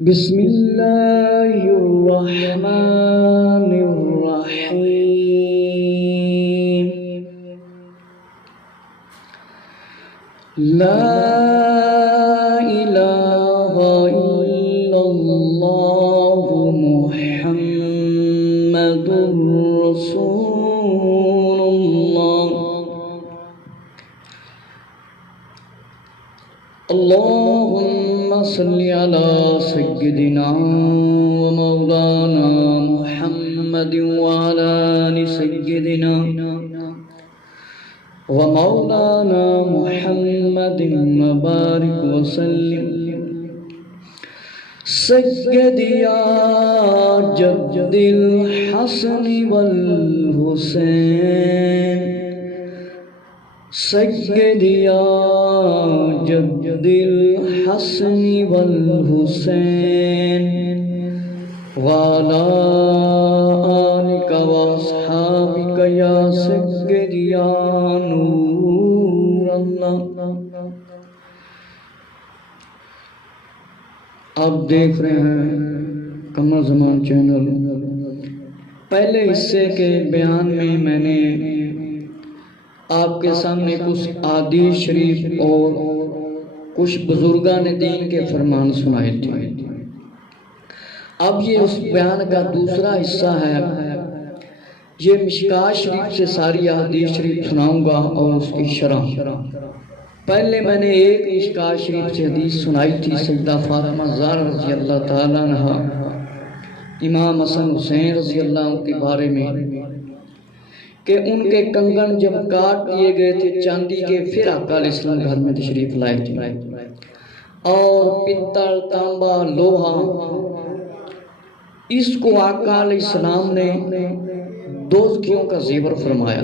بسم اللہ الرحمن الرحیم لا الہ الا اللہ محمد رسول اللہ اللہم صلی علی سیدنا و مولانا محمد وعلی آل سیدنا و مولانا محمد مبارک وسلم سیدی یا جد الحسن والحسین سیدی یا جد الحسن والحسین وعلی آلک واصحابک یا سیدی یا نور اللہ۔ آپ دیکھ رہے ہیں قمر زمان چینل۔ پہلے حصے کے بیان میں میں نے آپ کے سامنے کچھ احادیث شریف اور کچھ بزرگان دین کے فرمان سنائے تھے۔ اب یہ اس بیان کا دوسرا حصہ ہے۔ یہ مشکوٰۃ شریف سے ساری احادیث شریف سناؤں گا اور اس کی شرح۔ پہلے میں نے ایک مشکوٰۃ شریف سے حدیث سنائی تھی، سیدہ فاطمہ زہرا رضی اللہ تعالیٰ عنہ امام حسن حسین رضی اللہ عنہ کے بارے میں کہ ان کے کنگن جب کاٹ دیے گئے تھے چاندی کے، پھر آقا علیہ السلام گھر میں تشریف لائے تھے اور پتل، تانبا، لوہا، اس کو آقا علیہ السلام نے دوزخیوں کا زیور فرمایا۔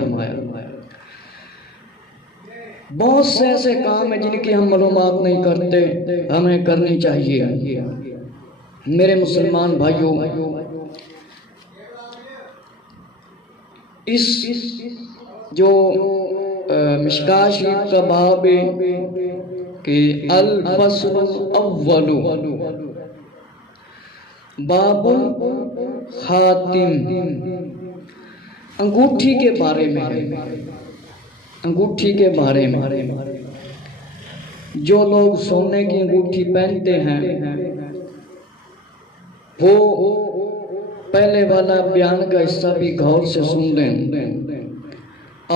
بہت سے ایسے کام ہیں جن کی ہم معلومات نہیں کرتے، ہمیں کرنی چاہیے۔ میرے مسلمان بھائیوں، اس جو مشکوٰۃ شریف کا باب ہے کہ الفصل الاول باب الخاتم، انگوٹھی کے بارے میں ہے۔ انگوٹھی کے بارے میں جو لوگ سونے کی انگوٹھی پہنتے ہیں وہ پہلے والا بیان کا حصہ بھی غور سے سن لیں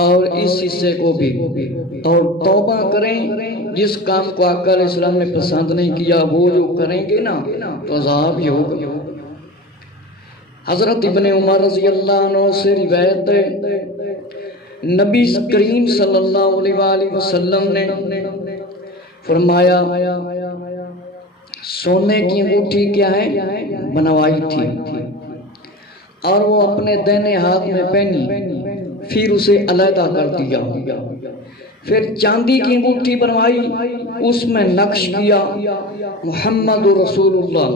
اور اس حصے کو بھی، اور توبہ کریں۔ جس کام کو آقا علیہ السلام نے پسند نہیں کیا وہ جو کریں گے نا تو عذاب ہی ہوگا۔ حضرت ابن عمر رضی اللہ عنہ سے روایت ہے، نبی کریم صلی اللہ علیہ وآلہ وسلم نے فرمایا سونے کی انگوٹھی کیا ہے؟ بنوائی تھی، اور وہ اپنے دائیں ہاتھ میں پہنی، پھر اسے علیحدہ کر دیا۔ پھر چاندی کی انگوٹھی بنوائی، اس میں نقش کیا محمد رسول اللہ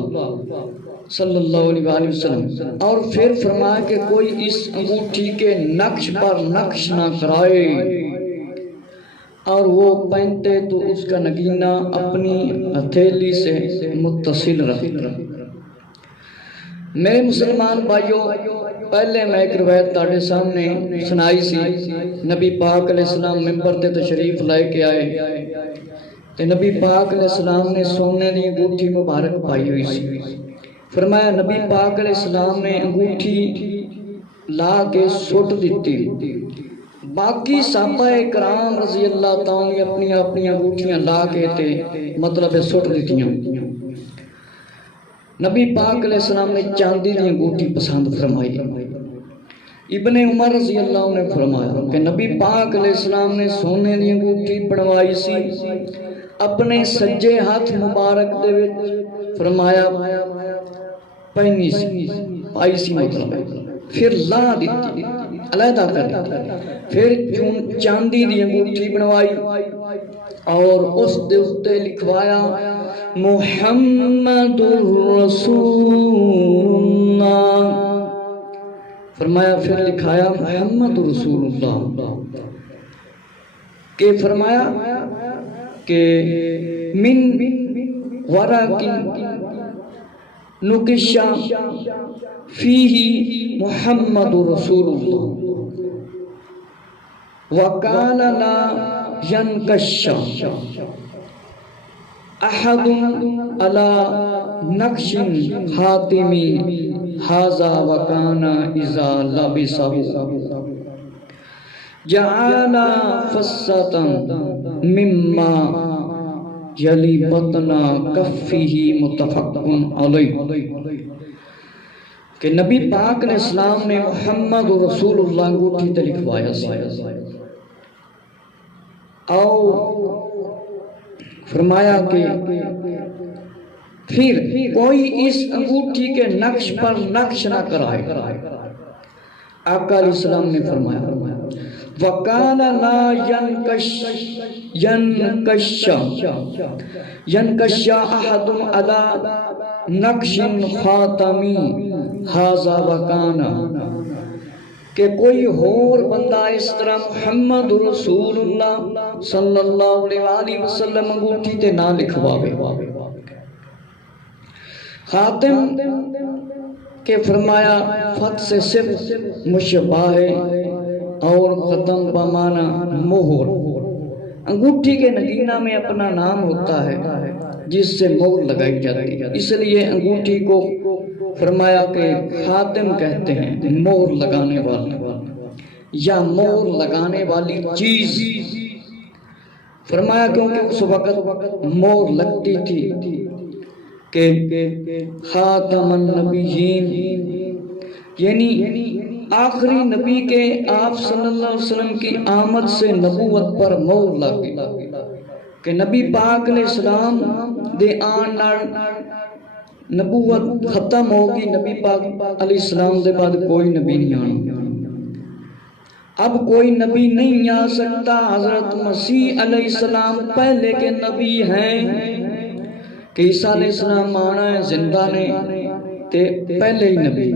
صلی اللہ علیہ وآلہ وسلم، اور پھر فرمایا کہ کوئی اس انگوٹھی کے نقش پر نقش نہ کرائے، اور وہ پہنتے تو اس کا نگینہ اپنی ہتھیلی سے متصل رکھتا۔ میرے مسلمان بھائیوں، پہلے میں ایک روایت تاڑے سامنے سنائی سی۔ نبی پاک علیہ السلام ممبر تے تشریف لائے کے آئے تو نبی پاک علیہ السلام نے سونے دی انگوٹھی مبارک پائی ہوئی سی۔ فرمایا نبی پاک علیہ السلام نے انگوٹھی لا کے سٹ دیتی، باقی صحابہ کرام رضی اللہ تعالیٰ نے اپنی اپنی انگوٹھیاں لا کے تے مطلب سٹ دیتیاں۔ نبی پاک علیہ السلام نے چاندی دی انگوٹھی پسند فرمائی۔ ابن عمر رضی اللہ عنہ نے فرمایا کہ نبی پاک علیہ السلام نے سونے دی انگوٹھی بنوائی سی، اپنے سجے ہاتھ مبارک دے وچ فرمایا پہنی سی، پائی سی مطلب، پھر لا دیتی، علیحدہ کر دیتی، پھر چاندی دی انگوٹھی بنوائی اور اس دے اتے لکھوایا محمد رسول اللہ، فرمایا پھر لکھایا محمد رسول اللہ، کہ فرمایا کہ من ورقن نکشا فیہ محمد رسول اللہ وکان لا ینکش احد علی نقش خاتمی ھذا وکان اذا لبسہ جعل فصة مما یلی بطن کفہ متفق علیہ کہ نبی پاک نے اسلام نے محمد رسول اللہ انگوٹھی تے لکھوایا سی اور فرمایا کہ پھر کوئی اس انگوٹھی کے نقش پر نقش نہ کرائے۔ آقا علیہ السلام نے فرمایا وَقَالَ لَا يَنْكَشَّ أَحَدٌ عَلَى نَقْشٍ خَاتَمِ ھَذَا وَكَانَ کہ کوئی اور بندہ اس طرح محمد رسول اللہ صلی اللہ علیہ وسلم انگوٹھی تے نہ لکھواوے۔ خاتم کہ فرمایا فت سے صرف مشبہ ہے اور ختم بمانا مہر۔ انگوٹھی کے نگینہ میں اپنا نام ہوتا ہے جس سے مہر لگائی جاتی ہے، اس لیے انگوٹھی کو فرمایا کہ خاتم کہتے ہیں، مہر لگانے والا یا مہر لگانے والی چیز۔ فرمایا کیونکہ اس وقت مہر لگتی تھی کہ خاتم النبیین یعنی آخری نبی کے آپ صلی اللہ علیہ وسلم کی آمد سے نبوت پر مہر لگی کہ نبی پاک علیہ السلام دے آن نبوت ختم ہوگی، نبی پاک علیہ السلام دے بعد کوئی نبی نہیں آنا، اب کوئی نبی نہیں آ سکتا۔ حضرت مسیح علیہ السلام پہلے کے نبی ہیں کہ عیسیٰ علیہ السلام آنا ہے زندہ نے تے پہلے ہی نبی۔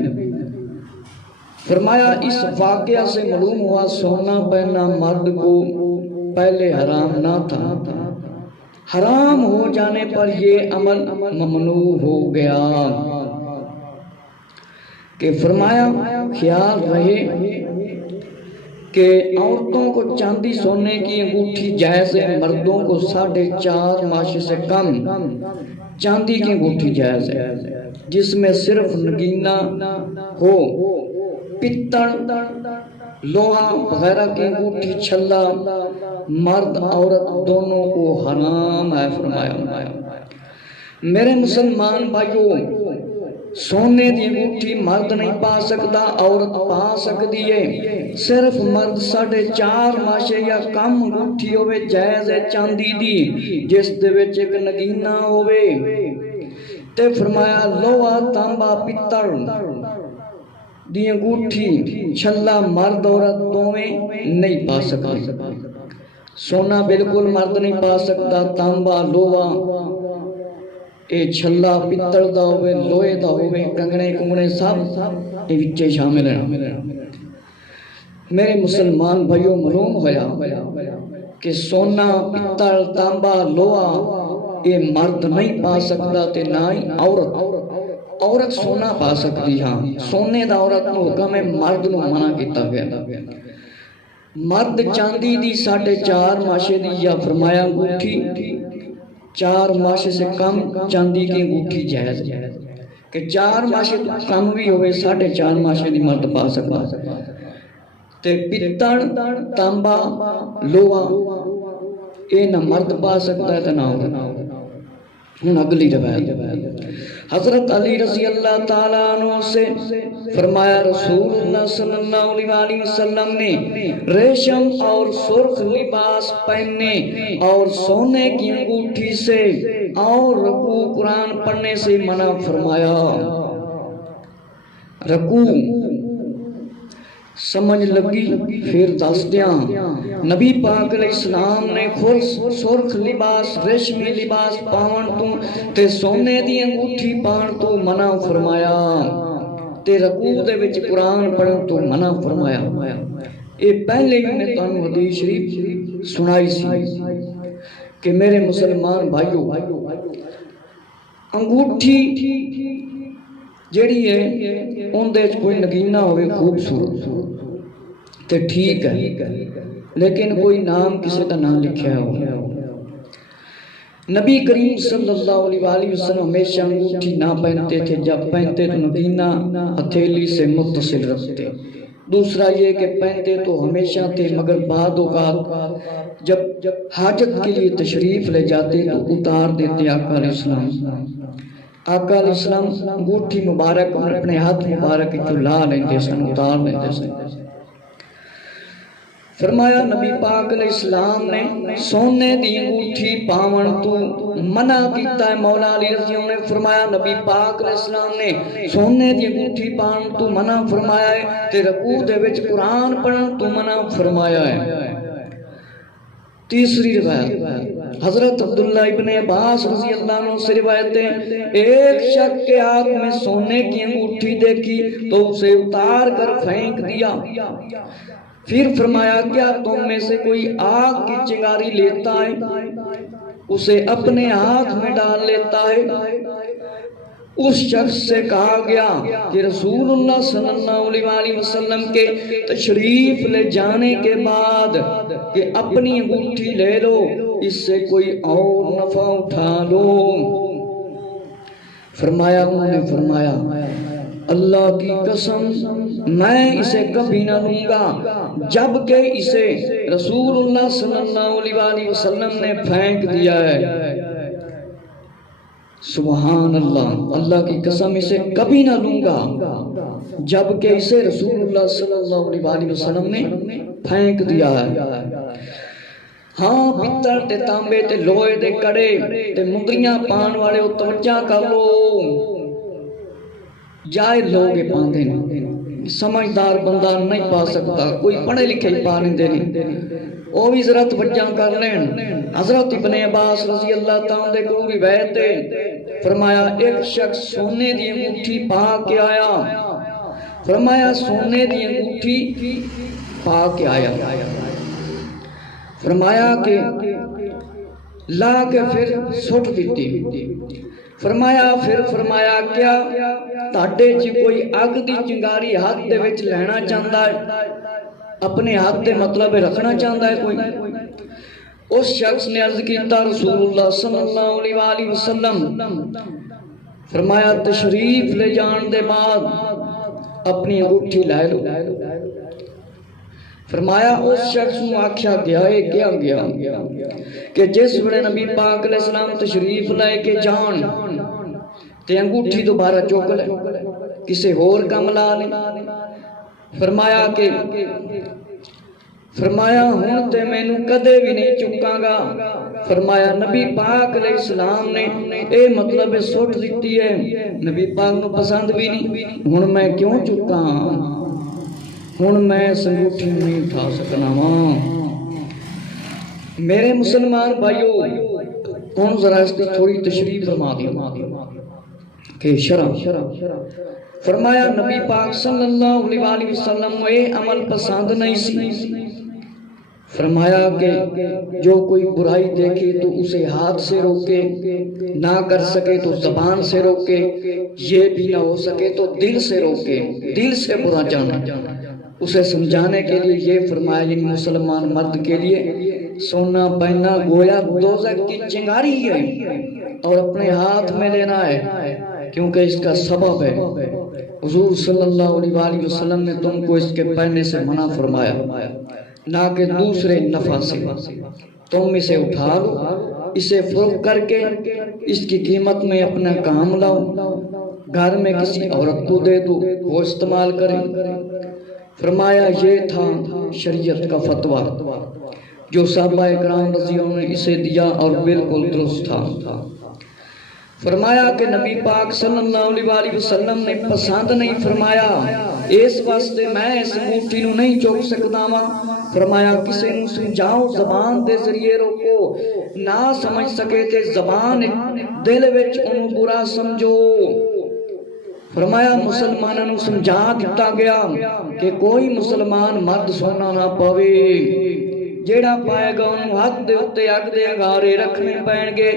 فرمایا اس واقعہ سے معلوم ہوا سونا پہننا مرد کو پہلے حرام نہ تھا، حرام ہو جانے پر یہ عمل ممنوع ہو گیا۔ کہ فرمایا خیال رہے کہ عورتوں کو چاندی سونے کی انگوٹھی جائز ہے، مردوں کو 4.5 ماشے سے کم چاندی کی انگوٹھی جائز ہے جس میں صرف نگینہ ہو، پتل لوہا وغیرہ کی انگوٹھی چھلا مرد عورت دونوں کو حرام ہے۔ فرمایا میرے مسلمان بھائیوں، سونے دی انگوٹھی مرد نہیں پا سکتا، عورت پا سکتی ہے، صرف مرد 4.5 ماشے یا کم انگوٹھی ہوئے جائز ہے چاندی دی جس دے وچ ایک نگینہ ہوئے۔ تے فرمایا لوہا تانبا پتل دی انگوٹھی چھلا مرد عورت دوویں نہیں پا سکتے۔ سونا بالکل مرد نہیں پا سکتا، تانبا لوہا اے چھلا پتل دا ہوئے لوہے دا ہوئے کنگنے کنگنے سب اے وچے شامل ہیں۔ میرے مسلمان بھائیوں معلوم ہویا کہ سونا پتل تانبا لوہا اے مرد نہیں پا سکتا تے نہ ہی عورت سونا پا سکتی۔ ہاں سونے دا عورت نو حکم ہے، مرد نو منع کیتا گیا۔ مرد چاندی دی 4.5 ماشے دی یا فرمایا انگوٹھی 4 ماشے سے کم چاندی کی انگوٹھی جائز کہ 4 ماشے کم بھی ہوئے 4.5 ماشے دی مرد پا سکتا۔ تے پتل تانبا لوہا اے نہ مرد پا سکتا ہے تے نہ عورت۔ ہن اگلی روایت حضرت علی رضی اللہ تعالیٰ عنہ سے فرمایا رسول اللہ صلی اللہ علیہ وسلم نے ریشم اور سرخ لباس پہننے اور سونے کی انگوٹھی سے اور رکوع قرآن پڑھنے سے منع فرمایا۔ رکوع سمجھ لگی پھر دس دیاں، نبی پاک علیہ السلام نے سرخ لباس ریشمی لباس پاون تو تے سونے دی انگوٹھی پان تو منع فرمایا تے رکوع دے وچ قرآن پڑھن تو منع فرمایا۔ اے پہلے ہی میں تانوں حدیث شریف سنائی سی کہ میرے مسلمان بھائیو، انگوٹھی جیڑی ہے اندے کوئی نگینہ ہوئے خوبصورت تے ٹھیک ہے، لیکن کوئی نام کسی کا نام لکھیا ہو۔ نبی کریم صلی اللہ علیہ وآلہ وسلم ہمیشہ انگوٹھی نہ پہنتے تھے، جب پہنتے تو نگینہ ہتھیلی سے متصل رکھتے۔ دوسرا یہ کہ پہنتے تو ہمیشہ تھے، مگر بعد اوقات جب حاجت کے لیے تشریف لے جاتے تو اتار دیتے آقا علیہ السلام۔ آقا علیہ السلام انگوٹھی مبارک اپنے ہاتھ مبارک جو لا لیندے سن، اتار لیندے سن۔ فرمایا نبی پاک علیہ السلام نے سونے دی انگوٹھی پاون تو منع کیتا ہے۔ مولا علی رضی اللہ عنہ نے فرمایا نبی پاک علیہ السلام نے سونے دی انگوٹھی پاون تو منع فرمایا ہے، تے رکوع دے وچ قرآن پڑھن تو منع فرمایا ہے۔ تیسری روایت حضرت عبداللہ ابن عباس رضی اللہ عنہ سے روایت ہے، ایک شخص کے ہاتھ میں سونے کی انگوٹھی دیکھی تو اسے اتار کر پھینک دیا۔ پھر فرمایا کیا تم میں سے کوئی آگ کی چنگاری لیتا ہے، اسے اپنے ہاتھ میں ڈال لیتا ہے؟ اس شخص سے کہا گیا کہ رسول اللہ صلی اللہ علیہ وسلم کے تشریف لے جانے کے بعد کہ اپنی انگوٹھی لے لو، اس سے کوئی اور نفع اٹھا لو۔ فرمایا انہوں نے فرمایا اللہ کی قسم میں اسے کبھی نہ لوں گا جبکہ اسے رسول اللہ صلی اللہ علیہ وسلم نے پھینک دیا ہے۔ سبحان اللہ، اللہ کی قسم اسے کبھی نہ لوں گا جبکہ اسے رسول اللہ صلی اللہ علیہ وسلم نے پھینک دیا ہے۔ ہاں پتر تے تانبے تے لوہے دے کڑے تے مندریاں پان والے توجہ کر لو، جائے لوگ پاندے نہیں، سمجھدار بندہ نہیں پا سکتا، کوئی پڑھے لکھے پا لیندے نہیں، وہ بھی ذرا توجہ کر لین۔ حضرت ابن عباس رضی اللہ تعالیٰ دے کو روایت ہے، فرمایا ایک شخص سونے دی انگوٹھی پا کے آیا، فرمایا سونے دی انگوٹھی پا کے آیا، فرمایا کہ لا کے پھر سٹ دیتی، فرمایا پھر فرمایا کیا تاڑے جی کوئی اگ دی چنگاری ہاتھ دے وچ لینا چاہتا ہے، اپنے ہاتھ دے مطلب رکھنا چاہتا ہے کوئی؟ اس شخص نے عرض کیتا رسول اللہ صلی اللہ علیہ وسلم، فرمایا تشریف لے جان دے بعد اپنی انگوٹھی لے لو۔ فرمایا اس شخص نے آکھیا گیا ہے کیا گیا کہ جس وڑے نبی پاک علیہ السلام تشریف لے کے جان تے انگوٹھی دوبارہ چوک لے، کسے اور کم لا لے۔ فرمایا کہ فرمایا ہوں تے میں نو کدے بھی نہیں چکاں گا۔ فرمایا نبی پاک علیہ السلام نے اے مطلب سوٹ دیتی ہے، نبی پاک نو پسند بھی نہیں، ہوں میں کیوں چکاں، ہوں میں سنگوٹھی نہیں اٹھا سکنا ہوں۔ میرے مسلمان بھائیو کون ذرا اس کی تھوڑی تشریح فرما دیا کہ شرع فرمایا نبی پاک صلی اللہ علیہ وسلم اے عمل پسند نہیں سی، فرمایا کہ جو کوئی برائی دیکھے تو اسے ہاتھ سے روکے، نہ کر سکے تو زبان سے روکے، یہ بھی نہ ہو سکے تو دل سے روکے، دل سے برا جانا۔ اسے سمجھانے کے لیے یہ فرمایا یعنی مسلمان مرد کے لیے سونا پہننا گویا دوزخ کی چنگاری ہے اور اپنے ہاتھ میں لینا ہے، کیونکہ اس کا سبب ہے حضور صلی اللہ علیہ وسلم نے تم کو اس کے پہننے سے منع فرمایا، نہ کہ دوسرے نفع سے۔ تم اسے اٹھا لو، اسے فروخت کر کے اس کی قیمت میں اپنا کام لاؤ، گھر میں کسی عورت کو دے دو وہ استعمال کریں۔ فرمایا یہ تھا شریعت کا فتویٰ جو صحابہ اکرام رضی اللہ عنہ نے اسے دیا اور بالکل درست تھا۔ فرمایا کہ نبی پاک صلی اللہ علیہ وسلم نے پسند نہیں فرمایا، اس واسطے میں اس انگوٹھی نو نہیں چوک سکتا ہاں۔ فرمایا کسے نو سمجھاؤ زبان دے ذریعے روکو، نہ سمجھ سکے تے زبان دل وچ انہوں برا سمجھو۔ فرمایا مسلمانوں نو سمجھا دیتا گیا کہ کوئی مسلمان مرد سونا نہ پاوے، جیڑا پائے گا انہوں حق دے اتے اگ دے انگارے رکھنے پائیں گے،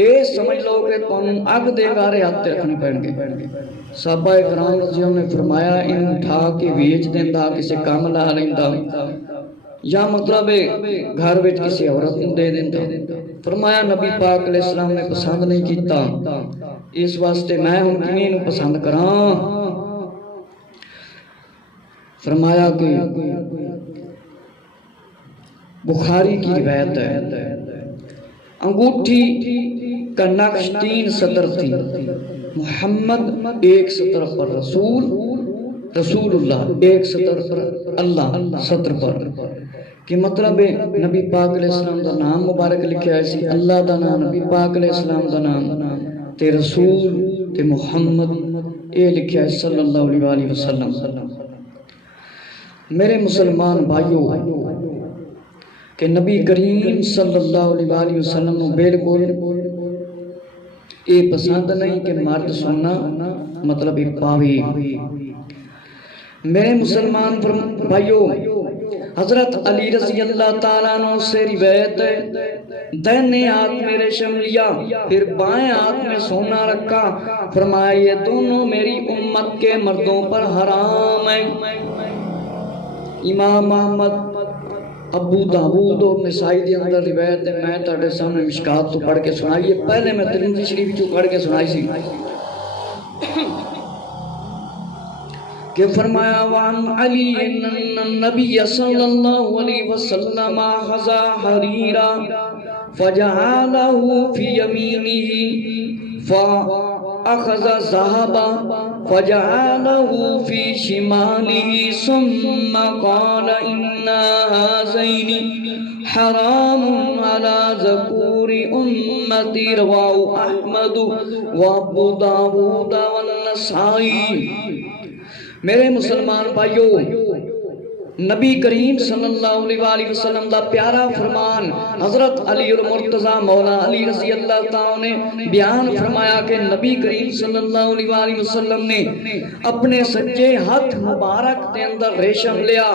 اے سمجھ لو کہ تم اگ دے گارے ہاتھ رکھنے پڑیں گے۔ صحابہ کرام رضی اللہ عنہ نے فرمایا ان اٹھا کے ویچ دیندہ کسی کام لا لیندہ یا مطلب گھر وچ کسی عورت نوں دے دیندہ۔ فرمایا نبی پاک علیہ السلام نے پسند نہیں کیتا، اس واسطے میں ہوں کیویں نوں پسند کراں۔ فرمایا کہ بخاری کی روایت ہے انگوٹھی کا نقش 3 سطر تھی، محمد 1 سطر پر رسول اللہ 1 سطر پر اللہ سطر پر، کہ مطلب نبی پاک علیہ السلام دا نام مبارک لکھیا ہے، اللہ دا نام، نبی پاک علیہ السلام دا نام تے رسول تے محمد اے لکھیا ہے صلی اللہ علیہ وسلم۔ میرے مسلمان بھائیو کہ نبی کریم صلی اللہ علیہ وسلم بالکل یہ پسند نہیں کہ مرد سننا مطلب پاوی۔ میرے مسلمان بھائیو حضرت علی رضی اللہ تعالیٰ عنہ سے روایت ہے دائیں ہاتھ میں ریشم لیا پھر بائیں ہاتھ میں سونا رکھا، فرمایا یہ دونوں میری امت کے مردوں پر حرام ہیں۔ امام محمد ابو داود اور نسائی دے اندر روایت ہے، میں تہاڈے سامنے مشکات تو پڑھ کے سنائی ہے، پہلے میں ترمذی شریف چوں پڑھ کے سنائی سی کہ فرمایا وان علی ان النبی صلی اللہ علیہ وسلم خزا حریرا فجعله فی یمینہ فاخذ ذهبا فجعله فی شمالہ ثم قال ان هذین حرام علی ذکور امتی، رواه احمد وابو داود والنسائی۔ میرے مسلمان بھائیو نبی کریم صلی اللہ علیہ وسلم دا پیارا فرمان حضرت علی المرتضی مولا علی رضی اللہ تعالیٰ نے بیان فرمایا کہ نبی کریم صلی اللہ علیہ وسلم نے اپنے سجے ہاتھ مبارک کے اندر ریشم لیا،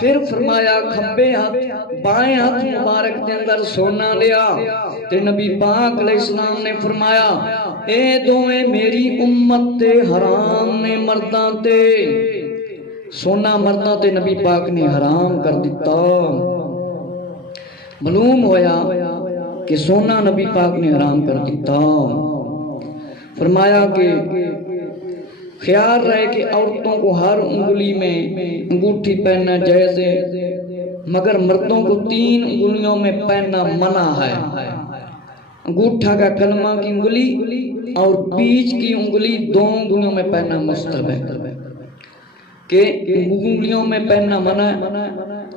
پھر فرمایا کھبے ہاتھ بائیں ہاتھ مبارک کے اندر سونا لیا، تے نبی پاک علیہ السلام نے فرمایا اے دوئے میری امت تے حرام نے مرداں تے، سونا مرداں تے نبی پاک نے حرام کر دیتا۔ معلوم ہویا کہ سونا نبی پاک نے حرام کر دیتا۔ فرمایا کہ خیال رہے کہ عورتوں کو ہر انگلی میں انگوٹھی پہننا جائز ہے، مگر مردوں کو 3 انگلیوں میں پہننا منع ہے۔ انگوٹھا کا کلمہ کی انگلی اور بیچ کی انگلی 2 انگلیوں میں پہننا مستحب ہے، کہ انگلیوں میں پہننا منع ہے۔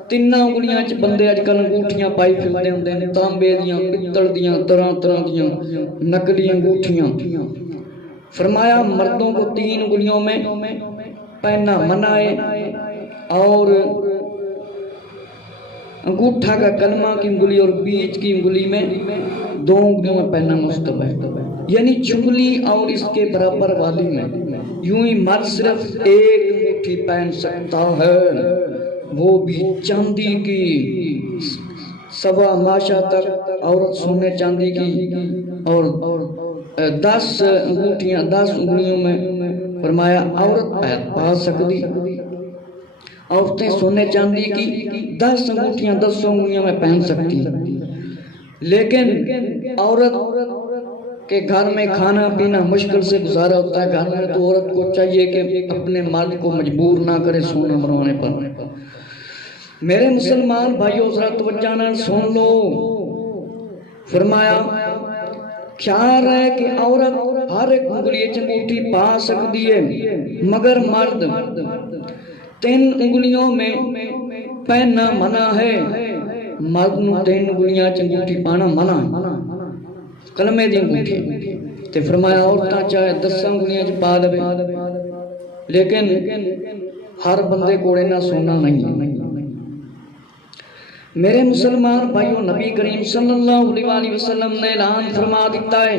3 انگلیاں چ بندے اج کل انگوٹھیاں پائی پھرتے ہوندے نے، تانبے دیاں پتل دیاں طرح طرح دیاں نقلی انگوٹھیاں۔ فرمایا مردوں کو 3 انگلیوں میں پہننا منع ہے، اور انگوٹھا کا کلمہ کی انگلی اور بیچ کی انگلی میں 2 انگلیوں میں پہننا مستحب ہے، یعنی چنگلی اور اس کے برابر والی میں یوں ہی مرد صرف 1 انگوٹھی پہن سکتا ہے، وہ بھی چاندی کی، سوا ماشا تک عورت سونے چاندی کی، اور 10 انگوٹھیاں 10 انگلیوں میں فرمایا عورت پا سکتی، عورتیں سونے چاندی کی 10 انگوٹھیاں 10 انگلیوں میں پہن سکتی، لیکن عورت کہ گھر میں کھانا پینا مشکل سے گزارا ہوتا ہے، گھر میں تو عورت کو چاہیے کہ اپنے مرد کو مجبور نہ کرے سونا بنوانے پر۔ میرے مسلمان بھائیو ذرا توجہ نال سن لو، فرمایا خیال ہے کہ عورت ہر ایک انگلی انگوٹھی پا سکتی ہے، مگر مرد 3 انگلیوں میں پہننا منع ہے، مرد نو 3 انگلیاں انگوٹھی پانا منع ہے، کلمے دی انگوٹھی تے فرمایا عورتاں چاہے 10 انگلیاں چ پا دے، لیکن ہر بندے کوڑے نہ سونا نہیں۔ میرے مسلمان بھائیوں نبی کریم صلی اللہ علیہ وسلم نے اعلان فرما دیتا ہے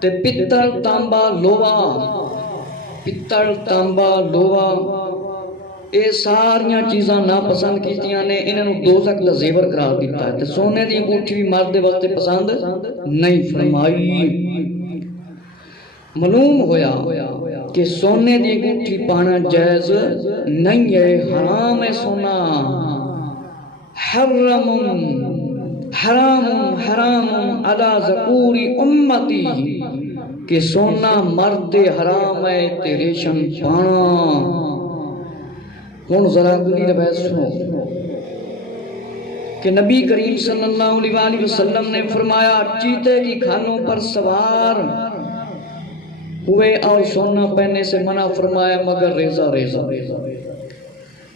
تے پتل تانبا لوہا، پتل تانبا لوہا یہ ساریاں چیزاں ناپسند کیتیاں نے، انہوں نے دوزخ دا زیور قرار دیتا ہے، تے سونے دی انگوٹھی بھی مرد دے واسطے پسند نہیں فرمائی۔ معلوم ہویا کہ سونے دی انگوٹھی پانا جائز نہیں ہے، حرام ہے سونا، حرم حرام حرام علی ذکوری امتی، کہ سونا مرد حرام ہے تے ریشم پانا۔ ہن ذرا اگلی روایت سنو کہ نبی کریم صلی اللہ علیہ وآلہ وسلم نے فرمایا چیتے کی کھانوں پر سوار ہوئے اور سونا پہننے سے منع فرمایا مگر ریزہ ریزہ،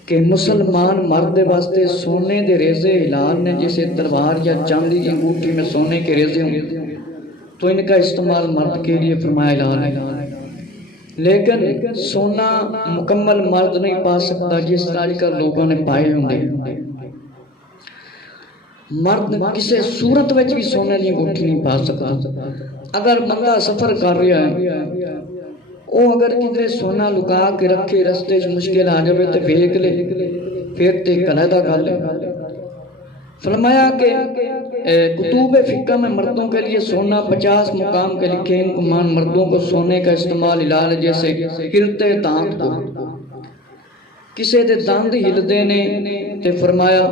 کہ مسلمان مرد واسطے سونے دے ریزے حلال نے، جیسے تلوار یا چاندی کی انگوٹھی میں سونے کے ریزے ہوں تو ان کا استعمال مرد کے لیے فرمایا حلال ہے، لیکن سونا مکمل مرد نہیں پا سکتا جس طرح کا لوگوں نے پائے ہوں گے۔ مرد کسے صورت وچ بھی سونے دی انگوٹھی نہیں پا سکتا۔ اگر بندہ سفر کر رہا ہے او اگر کدھر سونا لکا کے رکھے رستے مشکل آ جائے تو پھینک لے، پھر تے علیحدہ کر لے۔ فرمایا کہ کتب فقہ میں مردوں کے لیے سونا 50 مقام کے لکھے، ان کو مان مردوں کو سونے کا استعمال حلال ہے، جیسے ہلتے دانت کو، کسے دے داند ہلدے نے تے فرمایا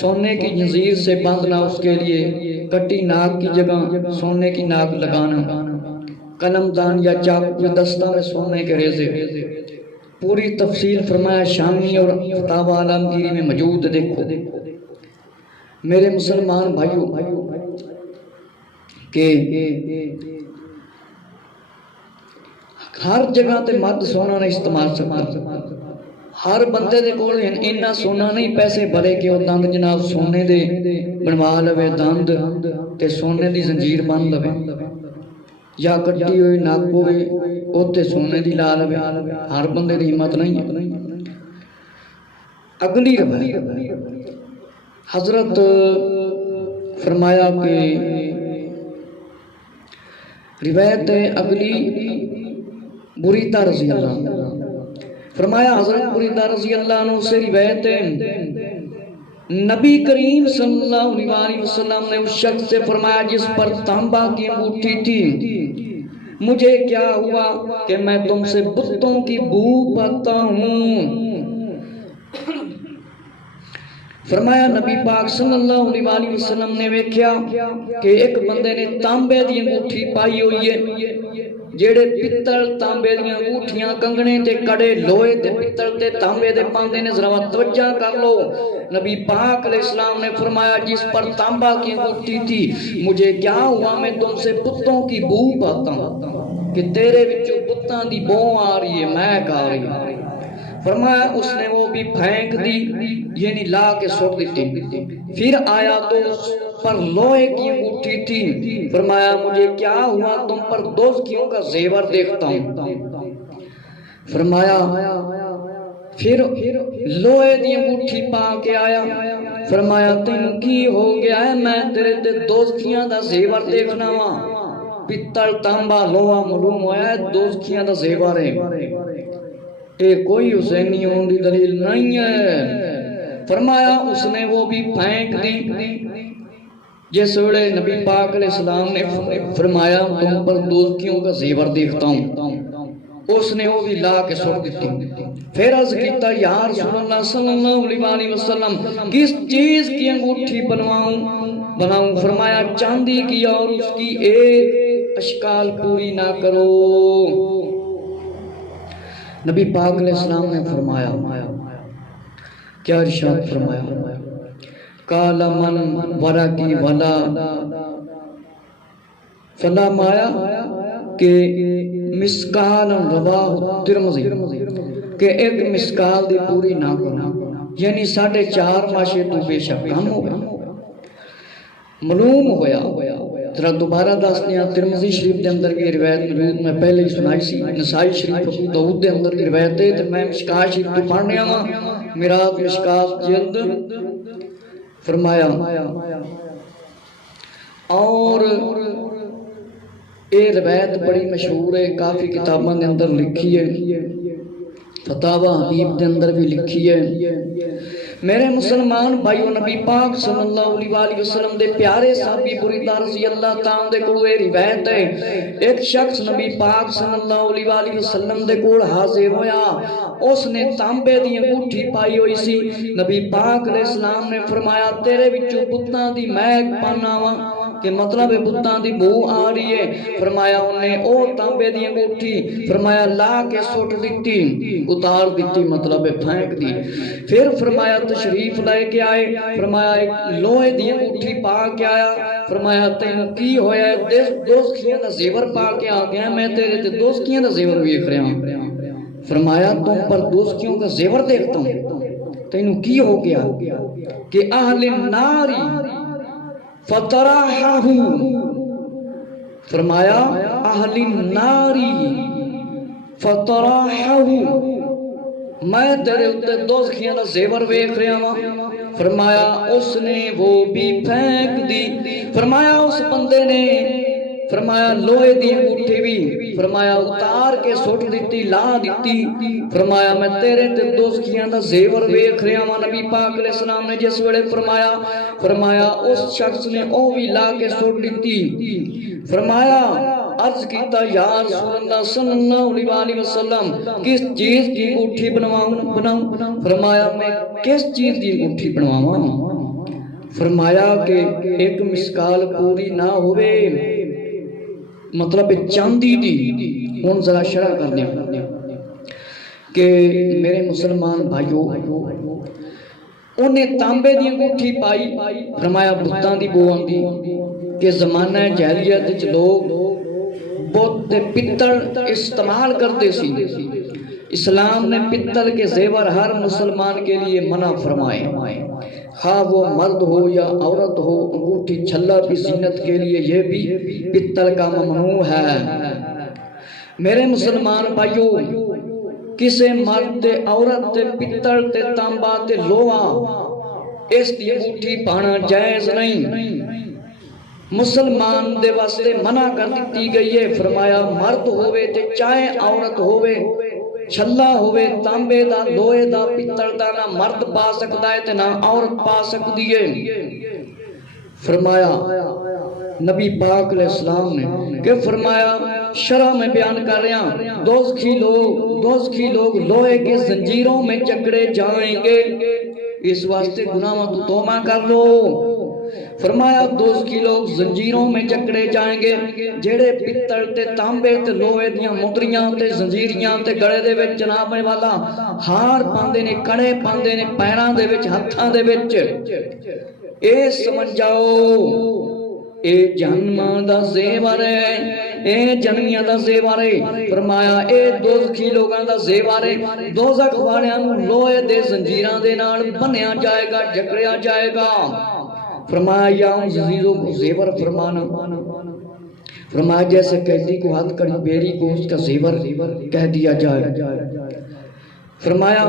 سونے کی نظیر سے باندھنا، اس کے لیے کٹی ناک کی جگہ سونے کی ناک لگانا، قلم دان یا چاقو یا دستہ میں سونے کے ریزے، پوری تفصیل فرمایا شامی اور فتاوی عالمگیری میں موجود۔ دیکھو میرے مسلمان بھائیوں کہ ہر جگہ تے مرد سونا نہیں استعمال سکتا، ہر بندے دے کول انہا سونا نہیں پیسے بھرے کہ وہ دند جناب سونے دے بنوا لوے، دند تے سونے دی زنجیر بند لوے، یا کٹی ہوئی ناک ہوئی اوتے سونے دی لا لوے، ہر بندے دی ہمت نہیں ہے۔ اگلی روایت حضرت فرمایا کہ روایت اگلی بریدہ رضی اللہ عنہ، فرمایا حضرت بریدہ رضی اللہ عنہ سے روایت نبی کریم صلی اللہ علیہ وسلم نے اس شخص سے فرمایا جس پر تانبا کی انگوٹھی تھی، مجھے کیا ہوا کہ میں تم سے بتوں کی بو پاتا ہوں۔ فرمایا نبی پاک صلی اللہ علیہ وسلم نے ویکھیا کہ ایک بندے نے تانبے دی انگوٹھی پائی ہوئی ہے، جیڑے پتل تانبے دی انگوٹھیاں کنگنے تے کڑے لوہے تے پتل تے تانبے دے پاندے نے، ذرا توجہ کر لو۔ نبی پاک علیہ السلام نے فرمایا جس پر تانبا کی انگوٹھی تھی، مجھے کیا ہوا میں تم سے بتوں کی بو پاتا ہوں کہ تیرے وچوں بتاں دی بو آ رہی ہے، مہک آ رہی ہے۔ فرمایا اس نے وہ بھی پھینک دی، یعنی لا کے سوٹ دیتی، پھر آیا تو اس پر لوہے کی انگوٹھی تھی، فرمایا مجھے کیا ہوا تم پر دوزخیوں کا زیور دیکھتا ہوں۔ فرمایا پھر لوہے دی انگوٹھی پا کے آیا، فرمایا تم کی ہو گیا ہے، میں تیرے تے دوزخیاں دا زیور دیکھنا وا، پتل تانبا لوہا معلوم ہوا ہے دوزخیاں دا زیور ہے، اے کوئی حسینی ہون دی دلیل نہیں ہے۔ فرمایا اس نے وہ بھی پھینک دی، جس ویلے نبی پاک علیہ السلام نے فرمایا تم پر دوزخیوں کا زیور دیکھتا ہوں، اس نے وہ بھی لا کے سوٹ دیتی۔ پھر عرض کیتا یا رسول اللہ صلی اللہ علیہ وسلم کس چیز کی انگوٹھی بناؤں؟ فرمایا چاندی کی، اور اس کی ایک اشکال پوری نہ کرو۔ نبی پاک علیہ السلام نے فرمایا کیا ارشاد فرمایا؟ قال من ورقی ولا فرمایا کہ مسکال رواہ ترمذی، کہ ایک مسکال دی پوری نہ کرنا، یعنی 4.5 ماشے تو بے شک کم ہو گیا۔ معلوم ہویا ذرا دوبارہ دستیاں ترمذی شریف دے اندر کی روایت موجود، میں پہلے ہی سنائی سی، نسائی شریف ابو داؤد دے اندر کی روایت ہے، تو میں مشکات شریف تو پڑھنے آواں، میراث مشکات جلد فرمایا۔ اور یہ روایت بڑی مشہور ہے، کافی کتابوں دے اندر لکھی ہے فتاوہ حبیب دے اندر بھی لکھی ہے۔ میرے مسلمان بھائیو، نبی پاک صلی اللہ علیہ وآلہ وسلم دے پیارے صحابی بریدہ رضی اللہ تعالیٰ دے کوئے روایت ہے، ایک شخص نبی پاک صلی اللہ علیہ وآلہ وسلم دے کوڑ حاضر ہویا، اس نے تانبے دی انگوٹھی پائی ہوئی سی۔ نبی پاک علیہ السلام نے فرمایا تیرے وچوں بتاں دی مہک پاناواں، کہ مطلب بتاں دی بو آ رہی ہے۔ فرمایا انہیں او تانبے دی انگوٹھی فرمایا لا کے سوٹ دیتی، اتار دیتی، مطلب پھینک دی۔ پھر فرمایا تشریف لے کے آئے، فرمایا ایک لوہے دی انگوٹھی پا کے آیا، فرمایا تینوں کی ہویا ہے؟ دوستیاں دا زیور پا کے آ گیا، میں تیرے تے دوستیاں دا زیور ویکھ رہا ہوں۔ فرمایا تم پر دوستیوں کا زیور دیکھتا ہوں، تینوں کی ہو گیا؟ کہ اہل ناری فتراہہ، فرمایا اہل ناری فتراہہ، میں تیرے اتے دوزخیاں دا زیور ویکھ رہا ہوں۔ فرمایا اس نے وہ بھی پھینک دی، فرمایا اس بندے نے فرمایا لوہے دی انگوٹھی بھی فرمایا اتار کے سٹ دیتی، لا دیتی۔ فرمایا میں تیرے تے دوزخیاں دا زیور ویکھ رہا ہوں۔ نبی پاک علیہ السلام نے جس ویلے فرمایا اس شخص نے او بھی لا کے سٹ دیتی۔ فرمایا عرض کیتا یا رسول اللہ صلی اللہ علیہ وسلم کس چیز کی انگوٹھی بناؤں؟ فرمایا میں کس چیز کی انگوٹھی بنواؤں؟ فرمایا کہ ایک مسکال پوری نہ ہوئے، مطلب چاندی دی۔ ہن ذرا شرح کر دیں کہ میرے مسلمان بھائیو، انہیں تانبے دی انگوٹھی پائی، فرمایا بتاں دی بو آندی کہ زمانہ جاہلیت وچ لوگ بت پتل استعمال کرتے سی۔ اسلام نے پتل کے زیور ہر مسلمان کے لیے منع فرمائے، خواہ وہ مرد ہو یا عورت ہو، انگوٹھی چھلا بھی زینت کے لیے یہ بھی پتل کا ممنوع ہے۔ میرے مسلمان بھائیو، کسے مرد تے عورت تے پتل تے تانبا تے لوہا اس دی انگوٹھی پانا جائز نہیں، مسلمان دے واسطے منع کر دیتی گئی ہے۔ فرمایا مرد ہوئے تے چاہے عورت ہوئے، چھلا ہوئے تانبے دا لوہے دا پتل دا، نہ مرد پا سکتا ہے تے نہ عورت پا سکتی ہے۔ فرمایا نبی پاک علیہ السلام نے کہ فرمایا شرح میں بیان کر رہا ہوں، دوزخی لوگ لوہے کے زنجیروں میں جکڑے جائیں گے، اس واسطے گناہوں تو توبہ کر لو۔ فرمایا دوزخی لوگ زنجیروں میں جکڑے جائیں گے، جڑے پتل تے تانبے تے لوہے دیاں مدریاں تے زنجیریاں تے گڑے دے وچ جناب والا ہار پاندے نے، کڑے پاندے نے پیراں دے وچ، ہتھاں دے وچ، اے سمجھ جاؤ اے جہنم دا زیور ہے، اے جنمیاں دا زیور ہے۔ فرمایا اے دوزخی لوگاں دا زیور ہے، دوزخ والیاں نوں لوہے دے زنجیراں دے نال بنیا جائے گا، جکڑیا جائے گا۔ فرمایا یا ان عزیزوں کو زیور فرمانا، فرمایا جیسے قیدی کو ہاتھ کڑی بیری کو اس کا زیور کہہ دیا جائے۔ فرمایا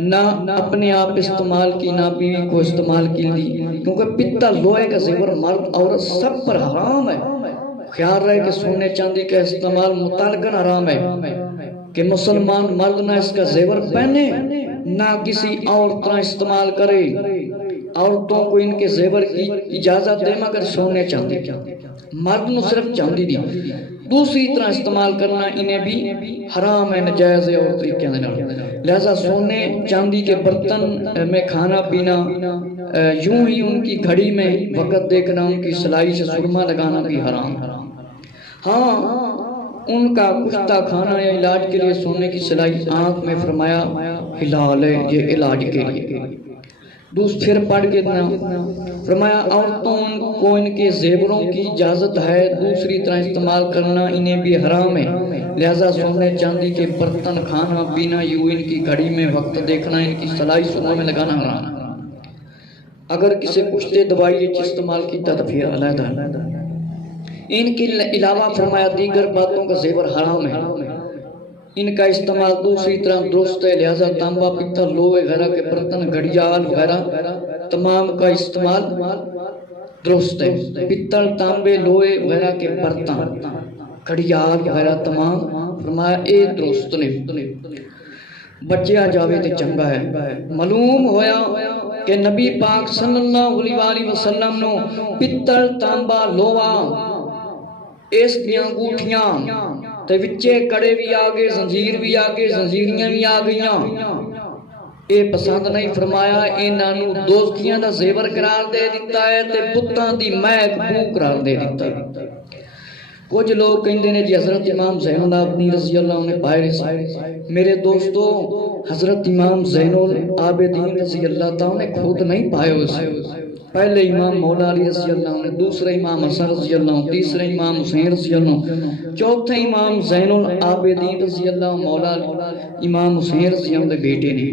نہ اپنے آپ استعمال کی، نہ بیوی کو استعمال کی دی، کیونکہ پتل لوہے کا زیور مرد عورت سب پر حرام ہے۔ خیال رہے کہ سونے چاندی کا استعمال مطلقاً حرام ہے، کہ مسلمان مرد نہ اس کا زیور پہنے نہ کسی اور طرح استعمال کرے۔ عورتوں کو ان کے زیور کی اجازت دے مگر سونے چاندی، مرد نو صرف چاندی دی، دوسری طرح استعمال کرنا انہیں بھی حرام ہے، نجائز ہے اور طریقے ہیں۔ لہذا سونے چاندی کے برتن میں کھانا پینا، یوں ہی ان کی گھڑی میں وقت دیکھنا، ان کی سلائی سے سرما لگانا بھی حرام۔ ہاں ان کا کشتہ کھانا یا علاج کے لیے سونے کی سلائی آنکھ میں فرمایا حلال ہے، یہ علاج کے لیے۔ پھر پڑھ کے فرمایا عورتوں کو ان کے زیوروں کی اجازت ہے، دوسری طرح استعمال کرنا انہیں بھی حرام ہے، لہذا سونے چاندی کے برتن، کھانا پینا، یوں ان کی گھڑی میں وقت دیکھنا، ان کی سلائی سرما میں لگانا حرام۔ اگر کسی پشتے دوائی استعمال کیتا تو پھر علیحدہ۔ ان کے علاوہ فرمایا دیگر باتوں کا زیور حرام ہے، ان کا استعمال دوسری طرح درست ہے، لہذا تانبا پتل لوہے وغیرہ کے برتن، گھڑیال وغیرہ تمام کا استعمال درست ہے۔ پتل، تانبے، لوہے وغیرہ کے برتن، گھڑیال وغیرہ تمام فرمایا اے درست نے۔ بچیا جاوے تے چنگا ہے۔ معلوم ہویا کہ نبی پاک صلی اللہ علیہ وسلم نو پتر تانبا لوہا اس دیاں انگوٹھیاں تے وچے کڑے بھی آگے، زنجیر بھی آگے، زنجیریاں بھی آگئیاں، اے پسند نہیں فرمایا، انہاں نو دوستیاں دا زیور قرار دے دیتا ہے تے بتاں دی مہک بو قرار دے دیتا ہے۔ کچھ لوگ کہندے نے جی حضرت امام زین العابدین رضی اللہ عنہ نے پائے رسی۔ میرے دوستو، حضرت امام زین العابدین رضی اللہ تعالیٰ نے خود نہیں پائے اسے۔ پہلے امام مولا علی رضی اللہ عنہ، دوسرے امام حسن رضی اللہ عنہ، تیسرے امام حسین رضی اللہ عنہ، چوتھے امام زین العابدین رضی اللہ عنہ مولا امام حسین رضی اللہ عنہ دے بیٹے نے۔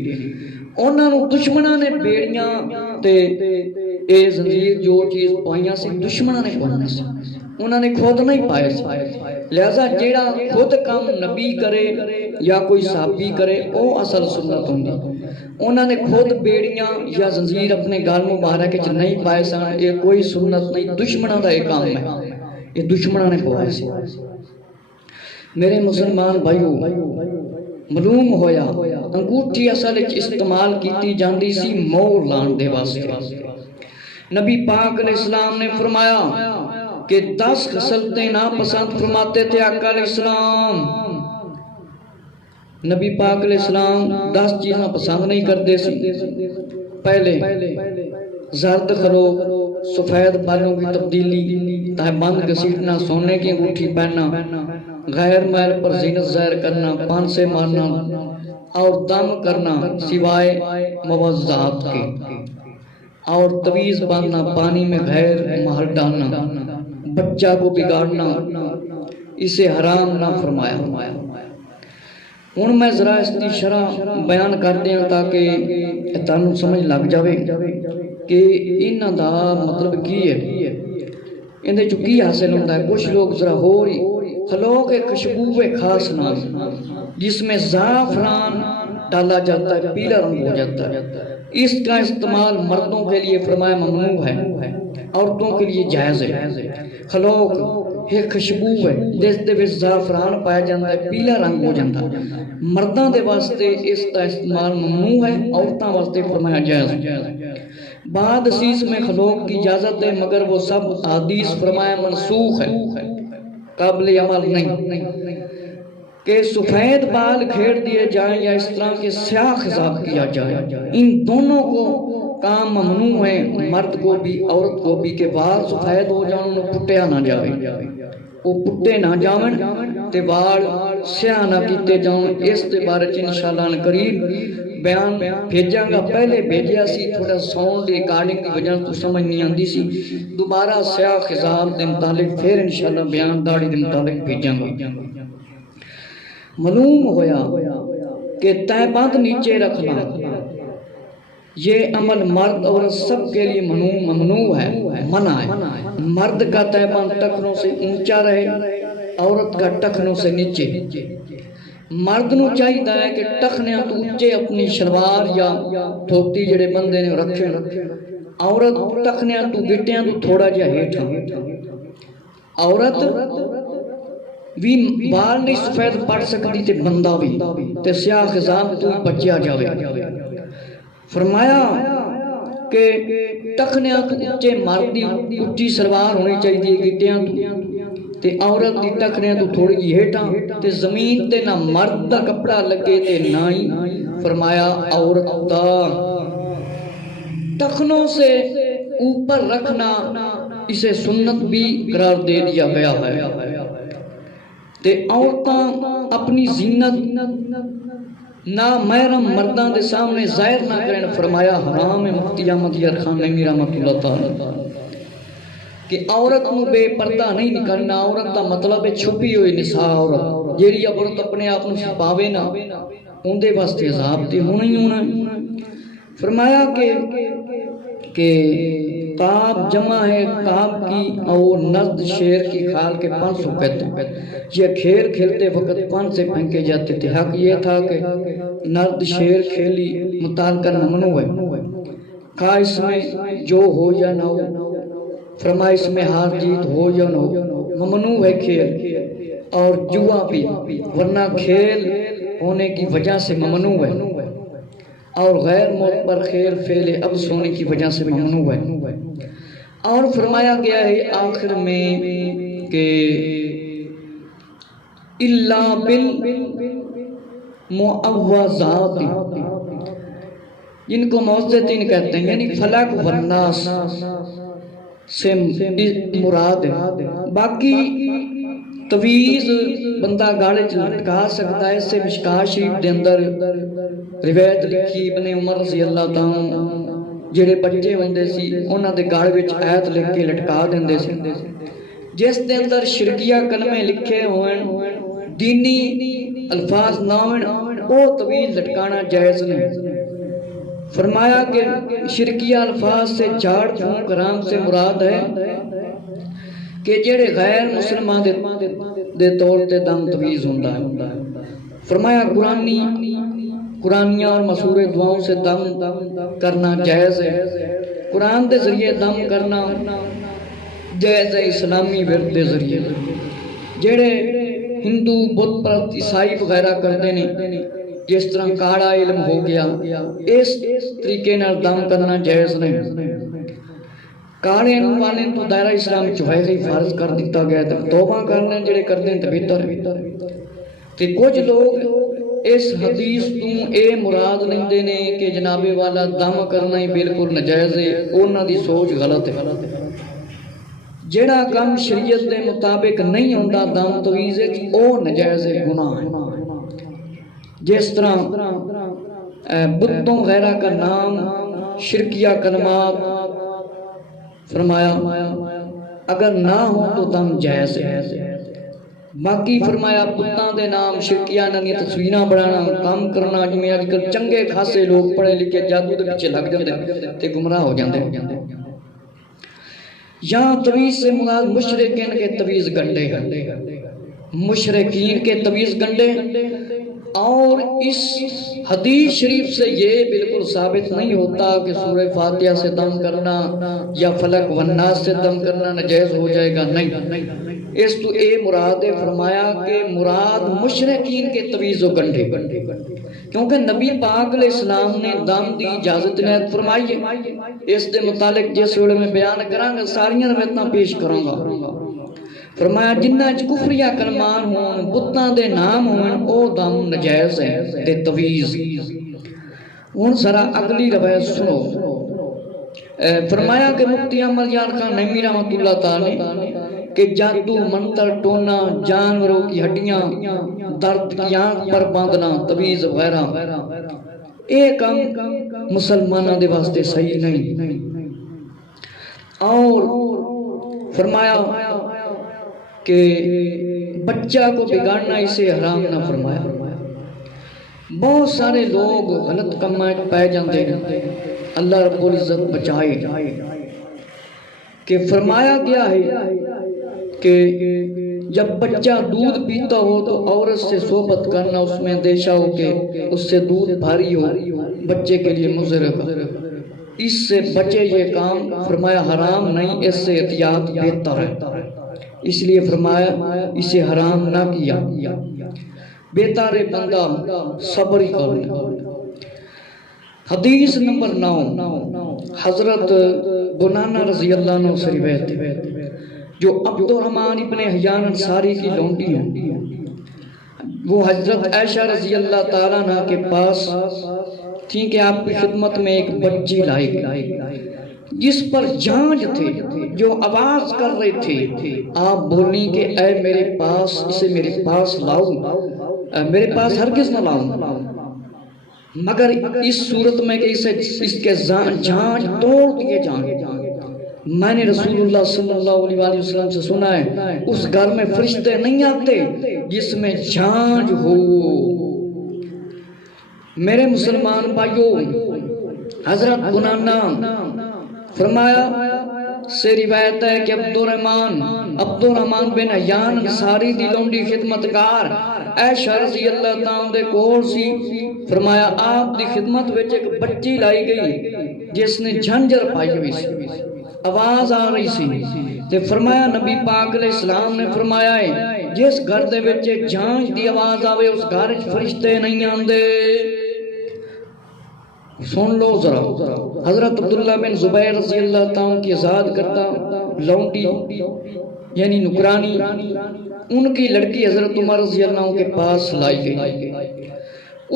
انہاں نو دشمناں نے بیڑیاں تے اے زنجیر جو چیز پائیاں سی دشمناں نے پائیاں سی، انہاں نے خود نہیں پائے سی۔ لہذا جیڑا خود کام نبی کرے یا کوئی صحابی کرے او اصل سنت ہوندی۔ انہاں نے خود بیڑیاں یا زنجیر اپنے گال مبارک وچ نہیں پائے سن، یہ کوئی سنت نہیں، دشمناں دا یہ کام ہے، یہ دشمناں نے پائے سی۔ میرے مسلمان بھائیو، معلوم ہویا انگوٹھی اصل وچ استعمال کیتی جاندی سی مور لان دے واسطے۔ نبی پاک علیہ السلام نے فرمایا کہ 10 خصلتیں ناپسند فرماتے تھے آقا علیہ السلام۔ نبی پاک علیہ السلام 10 چیزاں پسند نہیں کرتے سی۔ پہلے زرد خروق، سفید بالوں کی تبدیلی، تہ بند گھسیٹنا، سونے کی انگوٹھی پہننا، غیر محل پر زینت ظاہر کرنا، پان سے مارنا اور دم کرنا سوائے موضوعات کے، اور تویز باندھنا، پانی میں غیر محل ڈالنا، بچہ کو بگاڑنا، اسے حرام نہ فرمایا۔ ہن میں ذرا اس کی شرح بیان کر دیا تاکہ تانوں سمجھ لگ جاوے کہ انہاں دا مطلب کی ہے، اندے چوں کی حاصل ہوتا ہے۔ کچھ لوگ ذرا ہو رہی خلوق ایک خوشبو خاص نام جس میں زعفران ڈالا جاتا ہے، پیلا رنگ ہو جاتا ہے، اس کا استعمال مردوں کے لیے فرمایا ممنوع ہے، عورتوں کے لیے جائز ہے۔ خلوق ایک خوشبو ہے جس دے وچ زعفران پایا جاتا ہے، پیلا رنگ ہو جاتا ہے، مرداں دے واسطے اس کا استعمال ممنوع ہے، عورتاں واسطے فرمایا جائز ہے۔ بعد حدیث میں خلوق کی اجازت ہے، مگر وہ سب حدیث فرمایا منسوخ ہے، قابل عمل نہیں، کہ سفید بال کھیڑ دیے جائیں یا اس طرح کے سیاہ خضاب کیا جائے، ان دونوں کو کام ممنوع ہے، مرد کو بھی عورت کو بھی، کہ بال سفید ہو جائیں انہوں پٹیا نہ جاوے، وہ پٹے نہ جاویں تے بال سیاہ نہ کیتے جاؤں۔ اس دے بارے انشاءاللہ قریب بیان بھیجاں گا، پہلے بھیجیا سی تھوڑا ساؤنڈ ریکارڈنگ کی وجہ تو سمجھ نہیں آندی سی، دوبارہ سیاہ خضاب دے متعلق پھر انشاءاللہ بیان داڑھی دے متعلق بھیجاں گا۔ معلوم ہویا کہ تہ بند نیچے رکھنا یہ عمل مرد اور سب کے لیے ممنوع ہے، منع ہے۔ مرد کا تہ بند ٹخنوں سے اونچا رہے، عورت کا ٹخنوں سے نیچے۔ مرد نو چاہیے ہے کہ ٹخنیاں تو اونچے اپنی شلوار یا دھوتی جڑے بندے نے رکھے، عورت ٹخنیاں تو گٹیاں تو تھوڑا جہا ہیٹھا۔ عورت بھی بال نہیں سفید پڑ سکتی تے بندہ بھی، تے سیاہ خضاب تو بچیا جاوے۔ فرمایا کہ ٹخنیاں تو اونچے مرد دی اونچی سلوار ہونی چاہیے، گٹیاں تو تے عورت دی ٹخنیاں تو تھوڑی جی ہیٹھاں، تے زمین تے نہ مرد دا کپڑا لگے تے نہ ہی فرمایا عورت دا۔ ٹخنوں سے اوپر رکھنا اسے سنت بھی قرار دے دیا گیا ہے، تے عورتاں اپنی زینت نہ محرم مردان دے سامنے ظاہر نہ کریں، فرمایا حرام ہے۔ مفتی احمد یار خان نعیمی رحمۃ اللہ تعالی کہ عورت نو بے پردہ نہیں نکلنا، عورت دا مطلب ہے چھپی ہوئی نساء عورت، جیڑی عورت اپنے آپ نو چھپاوے نہ ان دے واسطے عذاب تے ہونا ہی ہونا ہے۔ فرمایا کہ قاب جمع ہے قاب کی اور نزد شیر کی کھال کے 500 کہتے ہیں۔ یہ کھیل کھیلتے وقت 5 سے پھینکے جاتے تھے۔ حق یہ تھا کہ نرد شیر کھیلی متعلقہ ممنوع ہے، خواہ اس میں جو ہو یا نہ ہو، فرمایا اس میں ہار جیت ہو یا نہ ہو، ممنوع ہے کھیل اور جوا بھی، ورنہ کھیل ہونے کی وجہ سے ممنوع ہے اور غیر موت پر خیر فعل ابس ہونے کی وجہ سے ممنوع ہے۔ اور فرمایا گیا ہے آخر میں کہ الا بالمعوذات، جن کو معوذتین کہتے ہیں، یعنی فلق والناس سے مراد ہے۔ باقی تویز بندہ گاڑے لٹکا سکتا ہے، اس سے مشکاہ شریف دے اندر روایت لکھی ابن عمر رضی اللہ تعالیٰ جڑے بچے ہوندے سی انہاں دے گاڑ وچ آیت لکھ کے لٹکا دیندے سی، جس دے اندر شرکیہ کلمے لکھے ہوئن، دینی الفاظ نہ ہوئن، او طویل لٹکانا جائز نہیں۔ فرمایا کہ شرکیہ الفاظ سے جھاڑ پھونک کرام سے مراد ہے کہ جڑے غیر مسلمان دے طور تے دم طویز ہوندا ہے۔ فرمایا قرآنیاں اور مسور دعاؤں سے دم کرنا جائز ہے، قرآن دے ذریعے دم کرنا جائز ہے، اسلامی ورد دے ذریعے۔ جڑے ہندو بت پرست عیسائی وغیرہ کرتے ہیں، جس طرح کاڑا علم ہو گیا، اس طریقے نال دم کرنا جائز نہیں۔ کاڑے والے تو دائرہ اسلام چوہے ہی فرض کر دیتا گیا ہے، توبہ کرنے جڑے کرتے ہیں تو بہتر ہے۔ کہ کچھ لوگ اس حدیث تو اے مراد نہیں دینے کہ جناب والا دم کرنا ہی بالکل نجائز ہے، انہاں دی سوچ غلط ہے۔ جڑا کام شریعت دے مطابق نہیں ہوندا دم تویز ہے، او نجائز ہے، گناہ ہے۔ جس طرح بتوں غیرہ کا نام، شرکیہ کلمات، فرمایا اگر نہ ہو تو دم جائز ہے۔ باقی فرمایا بتاں دے نام، شرکیہ ننی تصویریں بڑھانا، کام کرنا، جمیں آج کل چنگے خاصے لوگ پڑھے لکھے جادو دے پیچھے لگ جاندے تے گمراہ ہو جاندے۔ یہاں تویز سے مراد مشرکین کے تویز گنڈے، مشرکین کے تویز گنڈے، اور اس حدیث شریف سے یہ بالکل ثابت نہیں ہوتا کہ سورہ فاتحہ سے دم کرنا یا فلق والناس سے دم کرنا نجائز ہو جائے گا، نہیں۔ اس تو اے مراد ہے، فرمایا کہ مراد مشرکین کے تویز و گنڈے، کیونکہ نبی پاک علیہ السلام نے دم دی اجازت عنایت فرمائی ہے۔ اس دے متعلق جس ویلے میں بیان کراں گا ساریاں روایتاں پیش کراں گا۔ فرمایا جنہ چ کفریہ کلمان ہون، بتاں دے نام ہون، او دم نجائز ہے تے تویز۔ ہن ذرا اگلی روایت سنو۔ فرمایا کہ مفتی احمد یار خان نعیمی رحمۃ اللہ تعالی کہ جادو، منتر، ٹونا، جانوروں کی ہڈیاں، درد کی آنکھ پر باندھنا، تویز وغیرہ، ایک کام مسلمانوں دے واسطے صحیح نہیں۔ اور فرمایا کہ بچہ کو بگاڑنا اسے حرام نہ فرمایا۔ بہت سارے لوگ غلط کماں پائے جاندے ہیں، اللہ رب العزت بچائے۔ کہ فرمایا گیا ہے کہ جب بچہ دودھ پیتا ہو تو عورت سے صحبت کرنا اس میں اندیشہ ہو کہ اس سے دودھ بھاری ہو، بچے کے لیے مضر ہے، اس سے بچے یہ کام فرمایا حرام نہیں، اس سے احتیاط بہتر ہے، اس لیے فرمایا اسے حرام نہ کیا، بہتر بندہ صبر ہی کرنا۔ حدیث نمبر 9 حضرت بنانہ رضی اللہ عنہ سے روایت ہے، جو عبد الرحمن ابن حیان انصاری کی لونڈی ہے۔ وہ حضرت عائشہ رضی اللہ تعالیٰ عنہ کے پاس تھی کہ آپ کی خدمت میں ایک بچی لائی گئی جس پر جانج تھے، جو آواز کر رہے تھے۔ آپ بولیں کہ اے میرے پاس، اسے میرے پاس لاؤ، میرے پاس ہرگز نہ لاؤ، مگر اس صورت میں کہ اس کے جانج توڑ دیے جائیں۔ میں نے رسول اللہ صلی اللہ علیہ وسلم سے سنا ہے اس گھر میں فرشتے نہیں آتے جس میں جانج ہو۔ میرے مسلمان بھائیوں، حضرت بنانہ فرمایا سے روایت ہے کہ عبد الرحمن بن حیان انصاری دی لونڈی خدمتگار عائشہ رضی اللہ تعالیٰ دے کول سی۔ فرمایا آپ دی خدمت وچ ایک بچی لائی گئی جس نے جھنجر پائی ہوئی سی، آواز آ رہی سی، تے فرمایا نبی پاک علیہ السلام نے فرمایا ہے جس گھر دے وچ جھانج دی آواز آوے اس گھر وچ فرشتے نہیں آندے۔ سن لو ذرا، حضرت عبداللہ بن زبیر رضی اللہ تعالیٰ کی آزاد کردہ لونڈی یعنی نکرانی، ان کی لڑکی حضرت عمر رضی اللہ عنہ کے پاس لائی گئی۔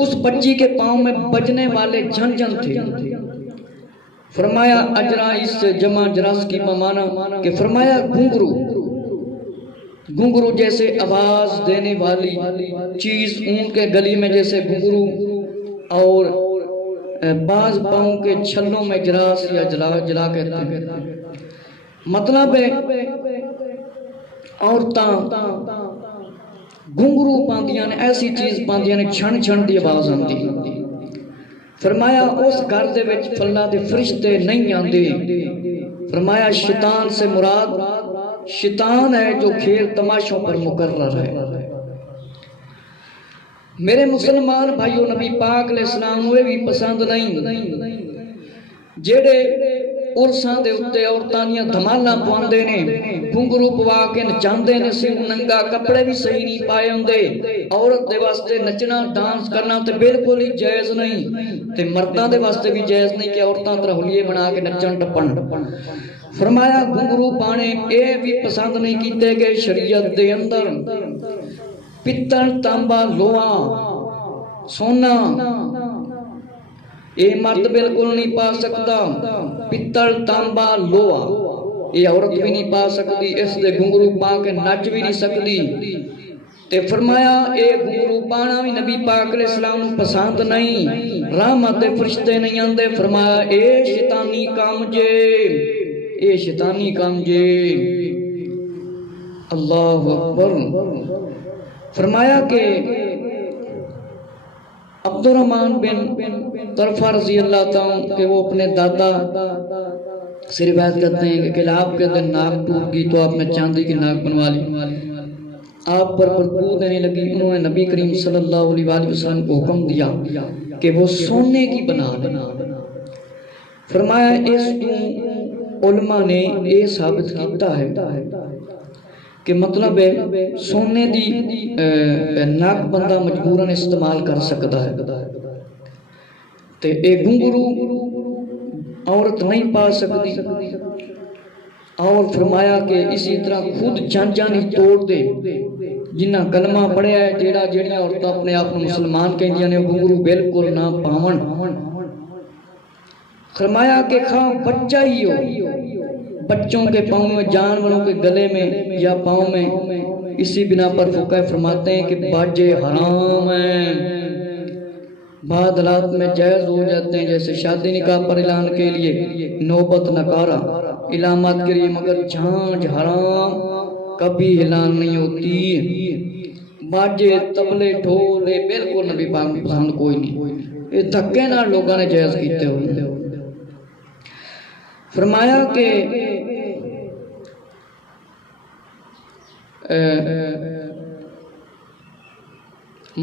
اس بچی کے پاؤں میں بجنے والے جھن جھن تھے۔ فرمایا اجرا اس سے جمع جراس کی ممانا کہ فرمایا گھنگرو جیسے آواز دینے والی چیز اون کے گلی میں جیسے گھنگرو، اور بعض پاؤں کے چھلوں میں جراس یا جلا کہتے ہیں۔ مطلب ہے عورتاں گھنگرو پاندیاں نے، ایسی چیز پاندیاں نے چھن چھن دی آواز آندی۔ فرمایا اس گھر دے وچ اللہ دے فرشتے نہیں آندے۔ فرمایا شیطان سے مراد شیطان ہے جو کھیل تماشوں پر مقرر ہے۔ میرے مسلمان بھائیو، نبی پاک علیہ السلام ہوئے بھی پسند نہیں جیڑے عرساں دے اتے عورتاں دیاں دھمالاں پواندے نے، گھنگرو پوا کے نچاندے نے، سر ننگا، کپڑے بھی صحیح نہیں پائے ہوندے۔ عورت دے واسطے نچنا ڈانس کرنا تے بالکل ہی جائز نہیں، تے مرداں دے واسطے بھی جائز نہیں کہ عورتاں طرح ہولیے بنا کے نچن ٹپن۔ فرمایا گھنگرو پانے اے بھی پسند نہیں کیتے گئے شریعت دے اندر۔ پتل، تانبا، لوہا، سونا اے مرد بالکل نہیں پا سکتا۔ پتل، تانبا، لوہا یہ عورت بھی نہیں پا سکتی، اس دے گھنگرو پا کے نچ بھی نہیں سکتی۔ تے فرمایا اے گھنگرو پانا بھی نبی پاک علیہ السلام پسند نہیں، رحمت دے فرشتے نہیں آندے۔ فرمایا اے شیطانی کام جے، اے شیطانی کام جے۔ اللہ اکبر۔ فرمایا کہ عبد الرحمن بن طرفہ رضی اللہ تعالیٰ کہ وہ اپنے دادا سے روایت کرتے ہیں کہ آپ کے دن ناک ٹوٹ گئی تو آپ نے چاندی کی ناک بنوا لی، آپ پر بدبو دینے لگی۔ انہوں نے نبی کریم صلی اللہ علیہ وسلم کو حکم دیا کہ وہ سونے کی بنا دیں۔ فرمایا اس علماء نے یہ ثابت کیتا ہے کہ مطلب ہے سونے دی ناک بندہ مجبوراً استعمال کر سکتا ہے، تے اے گھنگرو عورت نہیں پا سکتی۔ اور فرمایا کہ اسی طرح خود جان توڑ دے جنہ کلمہ پڑھیا ہے، جیڑیاں عورتاں اپنے آپ مسلمان کہندیاں نے گھنگرو بالکل نہ پاون۔ فرمایا کہ خواہ بچہ ہی ہو، بچوں کے پاؤں میں، جانوروں کے گلے میں یا پاؤں میں، اسی بنا پر فقہ فرماتے ہیں کہ باجے حرام ہیں، بعد حالات میں جائز ہو جاتے ہیں، جیسے شادی نکاح پر اعلان کے لیے نوبت نکارہ علامات کے لیے، مگر جھانج حرام کبھی اعلان نہیں ہوتی۔ باجے، تبلے، ڈھولے بالکل نبی پاک میں پسند کوئی نہیں، یہ دھکے نہ لوگوں نے جائز کیتے ہوئے۔ فرمایا کہ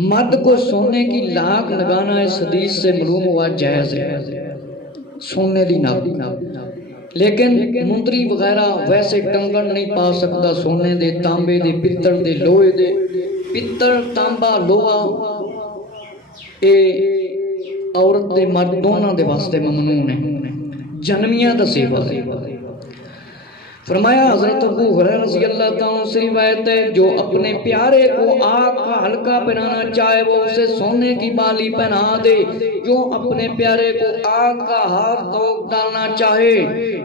مرد کو سونے کی لاک لگانا اس حدیث سے معلوم ہوا جائز ہے، سونے دی ناک، لیکن مندری وغیرہ ویسے کنگن نہیں پا سکتا، سونے دے، تانبے دے، پتل دے، لوہے دے۔ پتل، تانبا، لوہا اے عورت دے مرد دونوں دے واسطے ممنون ہے، جنمیاں دا سیوا ہے۔ فرمایا حضرت ابو ہریرہ رضی اللہ تعالیٰ سے روایت ہے، جو اپنے پیارے کو آگ کا حلقہ پہنانا چاہے وہ اسے سونے کی بالی پہنا دے، جو اپنے پیارے کو آگ کا ہاتھ توق ڈالنا چاہے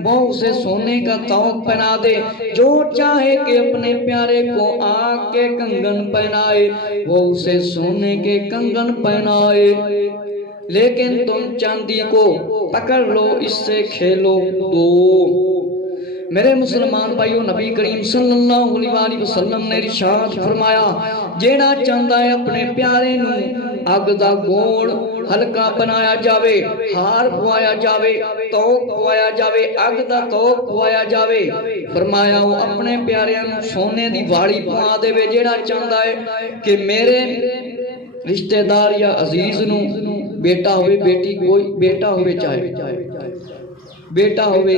وہ اسے سونے کا توق پہنا دے، جو چاہے کہ اپنے پیارے کو آگ کے کنگن پہنائے وہ اسے سونے کے کنگن پہنائے، لیکن تم چاندی کو پکڑ لو، اس سے کھیلو تو۔ میرے مسلمان بھائیو، نبی کریم صلی اللہ علیہ وسلم نے ارشاد فرمایا، جیڑا چاہتا ہے اپنے پیارے نو اگ دا گوڑ ہلکا بنایا جاوے، ہار پوایا جاوے، توق پوایا جاوے، اگ دا توق پوایا جاوے، فرمایا وہ اپنے پیارے نو سونے دی واڑی پوا دے وے۔ جیڑا چاہتا ہے کہ میرے رشتہ دار یا عزیز نو بیٹا ہوئے، بیٹی کوئی بیٹا ہوئے، چاہے بیٹا ہوئے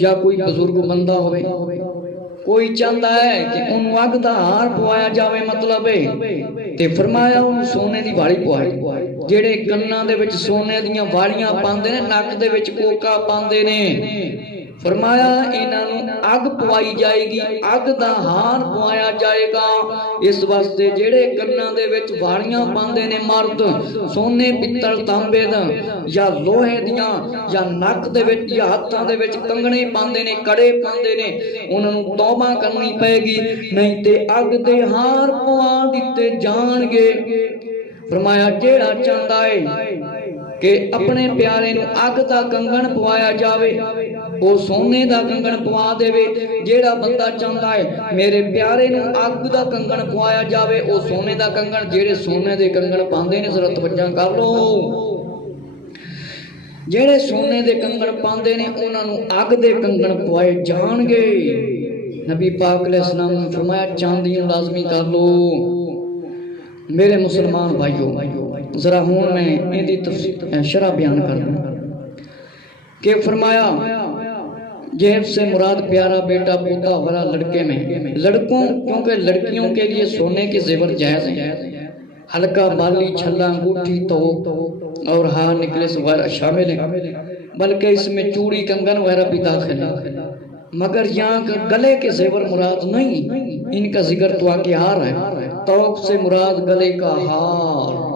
یا کوئی بزرگ بندہ ہوئے، کوئی چاہتا ہے کہ انہوں اگ دا ہار پوایا جاوے مطلب ہے تے فرمایا انہوں سونے دی واڑی پوائی جڑے کناں دے وچ سونے دیاں واڑیاں پاندے نے نک دے وچ کوکا پاندے نے فرمایا انہوں اگ پوائی جائے گی اگ دا ہار پوایا جائے گا اس واسطے جڑے کناں دے وچ واڑیاں پاندے نے مرد سونے پتل تانبے دا یا لوہے دیاں یا نک دے وچ یا ہاتھاں دے وچ کنگنے پاندے نے کڑے پاندے نے انہوں توبہ کرنی پائے گی نہیں تے اگ دے ہار پوا دیتے جان گے فرمایا جیڑا چاہتا ہے کہ اپنے پیارے نو اگ دا کنگن پوایا جاوے وہ سونے دا کنگن پوا دے وے جیڑا بندہ چاہتا ہے میرے پیارے نو اگ دا کنگن پوایا جاوے وہ سونے دا کنگن جیڑے سونے دے کنگن پاندے نے ذرا توجہ کر لو جیڑے سونے دے کنگن پاندے نے انہاں نو اگ دے کنگن پوائے جان گے نبی پاک علیہ السلام نے فرمایا چاندی لازمی کر لو میرے مسلمان بھائیوں ذرا ہون میں ایدی شرح بیان کر دوں کہ فرمایا جیب سے مراد پیارا بیٹا پوتا ورا لڑکے میں لڑکوں کیونکہ لڑکیوں کے لیے سونے کے زیور جائز ہیں ہلکا بالی چھلا انگوٹھی تو اور ہاں نکلس وغیرہ شامل ہیں بلکہ اس میں چوڑی کنگن وغیرہ بھی داخل ہے مگر یہاں گلے کے زیور مراد نہیں ان کا ذکر تو آکے ہار ہے توق سے مراد گلے کا ہار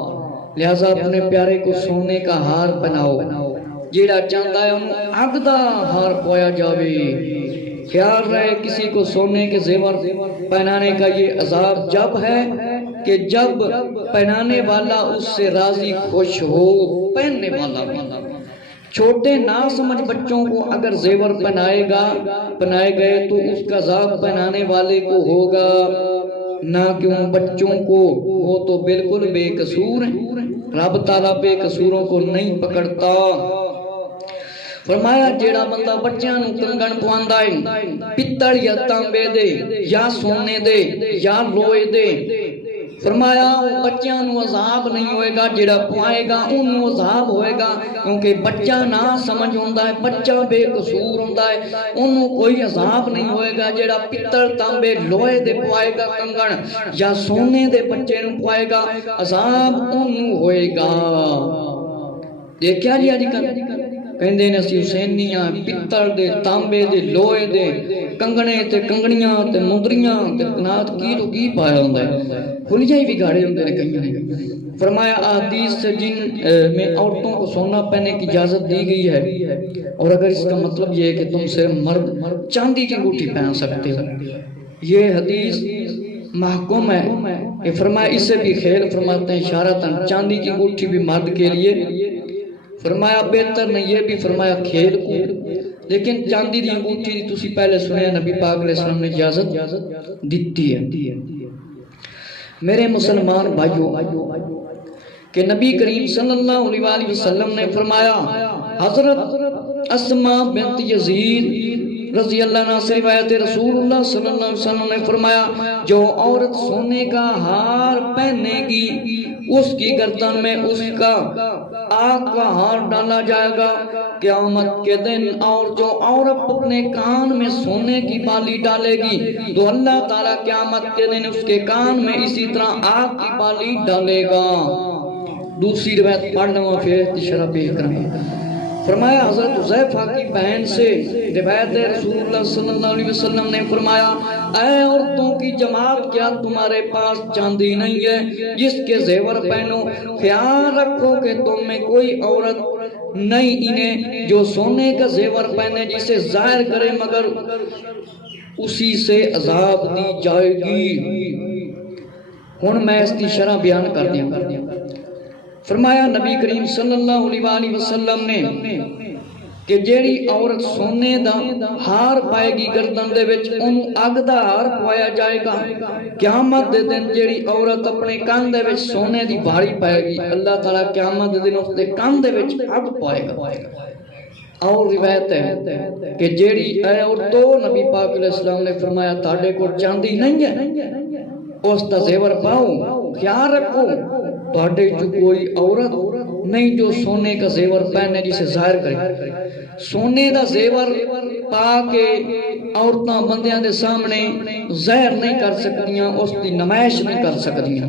لہذا اپنے پیارے کو سونے کا ہار بناؤ جیڑا چاہتا ہے انہوں اگ دا ہار پویا جاوے خیال رہے کسی کو سونے کے زیور پہنانے کا یہ عذاب جب ہے کہ جب پہنانے والا اس سے راضی خوش ہو پہننے والا چھوٹے نا سمجھ بچوں کو اگر زیور پہنائے گئے تو اس کا عذاب پہنانے والے کو ہوگا نہ کیوں بچوں کو وہ تو بالکل بے قصور ہیں رب تعالیٰ بے قصوروں کو نہیں پکڑتا فرمایا جیڑا بندہ بچیاں نو کنگن پواندا ہے پتل یا تانبے دے یا سونے دے یا لوہے دے فرمایا بچیاں نو عذاب نہیں ہوئے گا جیڑا پوائے گا انہوں عذاب ہوئے گا کیونکہ بچہ نہ سمجھ ہوندہ ہے بچہ بے قصور ہوندہ ہے انہوں کوئی عذاب نہیں ہوئے گا جیڑا پتل تانبے لوہے دے پوائے گا کنگن یا سونے دے بچے نو پوائے گا عذاب انہوں ہوئے گا دیکھیا جی آجی کر کہندے نے اسی حسینیاں پتل دے تانبے دے لوہے دے کنگنے تے کنگنیاں تے مندریاں تے کنات کی پایا ہوندہ ہے کھلیاں ہی بھی گاڑے ہوندے نے کہیں نے فرمایا احادیث سے جن میں عورتوں کو سونا پہننے کی اجازت دی گئی ہے اور اگر اس کا مطلب یہ ہے کہ تم صرف مرد چاندی کی انگوٹھی پہن سکتے ہو یہ حدیث محکوم ہے فرمایا اس سے بھی خیر فرماتے ہیں اشارتاً چاندی کی انگوٹھی بھی مرد کے لیے فرمایا بہتر نہیں یہ بھی فرمایا کھیل کو لیکن چاندی دی انگوٹھی دی تسی پہلے سنے نبی پاک علیہ السلام نے اجازت دیتی ہے میرے مسلمان بھائیوں کہ نبی کریم صلی اللہ علیہ وآلہ وسلم نے فرمایا حضرت اسماء بنت یزید رضی اللہ عنہ سے روایت رسول اللہ صلی اللہ علیہ وسلم نے فرمایا جو عورت سونے کا ہار پہنے گی اس کی گردن میں اس کا آگ کا ہار ڈالا جائے گا قیامت کے دن اور جو عورت اپنے کان میں سونے کی بالی ڈالے گی تو اللہ تعالیٰ قیامت کے دن اس کے کان میں اسی طرح آگ کی بالی ڈالے گا دوسری روایت پڑھنا ہوا پھر شرح پہ کریں فرمایا حضرت حذیفہ کی بہن سے روایت رسول اللہ صلی اللہ علیہ وسلم نے فرمایا اے عورتوں کی جماعت کیا تمہارے پاس چاندی نہیں ہے جس کے زیور پہنو خیال رکھو کہ تم میں کوئی عورت نہیں انہیں جو سونے کا زیور پہنے جسے ظاہر کرے مگر اسی سے عذاب دی جائے گی ہن میں اس کی شرح بیان کر دیا فرمایا نبی کریم صلی اللہ علیہ وآلہ وسلم نے کہ جیڑی عورت سونے دا ہار پائے گی گردن دے وچ انہوں اگ دا ہار پوایا جائے گا قیامت دے دن جیڑی عورت اپنے کان دے وچ سونے دی بھاڑی پائے گی اللہ تعالیٰ قیامت دے دن اس دے کان دے وچ اگ پائے گا اور روایت ہے کہ جیڑی اے عورتوں نبی پاک علیہ السلام نے فرمایا تاڑے کو چاندی نہیں ہے اس دا زیور پاؤ خیال رکھو تواڈے چ کوئی عورت نہیں جو سونے کا زیور پہنے جسے ظاہر کرے. سونے دا زیور پا کے عورتاں بندیاں دے سامنے ظاہر نہیں کر سکتیاں، اس دی نمائش نہیں کر سکتیاں.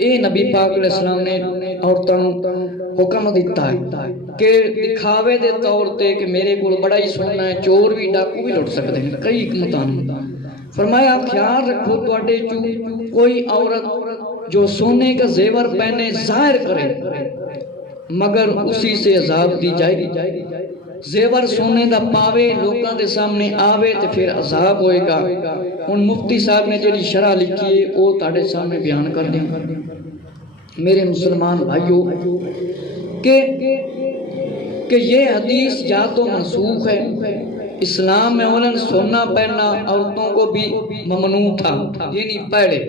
اے نبی پاک علیہ السلام نے عورتاں حکم دیتا ہے کہ دکھاوے دے طور تے کہ میرے کول بڑا ہی سونا ہے، چور بھی ڈاکو بھی لٹ سکتے ہیں. کئی حکمتاں فرمایا خیال رکھو تواڈے چ کوئی عورت جو سونے کا زیور پہنے ظاہر کرے مگر اسی سے عذاب دی جائے گی. زیور سونے دا پاوے لوکاں دے سامنے آوے تے پھر عذاب ہوئے گا. ان مفتی صاحب نے جڑی شرح لکھی ہے وہ تاڑے سامنے بیان کر دیں. میرے مسلمان بھائیوں کہ یہ حدیث یا تو منسوخ ہے. اسلام میں اولاً سونا پہننا عورتوں کو بھی ممنوع تھا، یعنی پہلے.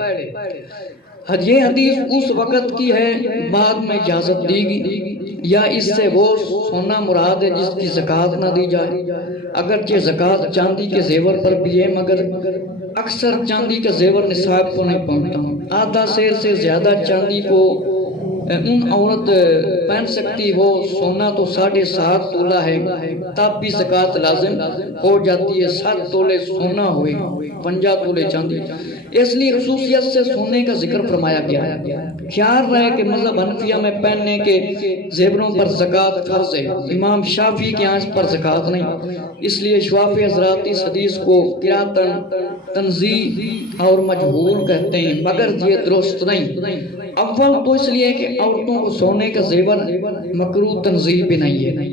یہ حدیث اس وقت کی ہے، بعد میں اجازت دی گئی. یا اس سے وہ سونا مراد ہے جس کی زکوٰۃ نہ دی جائے. اگرچہ زکوٰۃ چاندی کے زیور پر بھی ہے مگر اکثر چاندی کا زیور نصاب کو نہیں پہنچتا. آدھا سیر سے زیادہ چاندی کو عورت پہن سکتی ہو. سونا تو 7.5 تولہ ہے تب بھی زکوٰۃ لازم ہو جاتی ہے. 7 تولے سونا ہوئے 50 تولے چاندی. اس لیے خصوصیت سے سونے کا ذکر فرمایا گیا ہے. خیال رہے کہ مذہب حنفیہ میں پہننے کے زیوروں پر زکوٰۃ فرض ہے. امام شافعی کے یہاں اس پر زکوٰۃ نہیں. اس لیے شوافی حضرات اس حدیث کو قراءتاً تنزیہ اور مجہول کہتے ہیں مگر یہ درست نہیں. اول تو اس لیے کہ عورتوں کو سونے کا زیور مکروہ تنزیہ بھی نہیں ہے.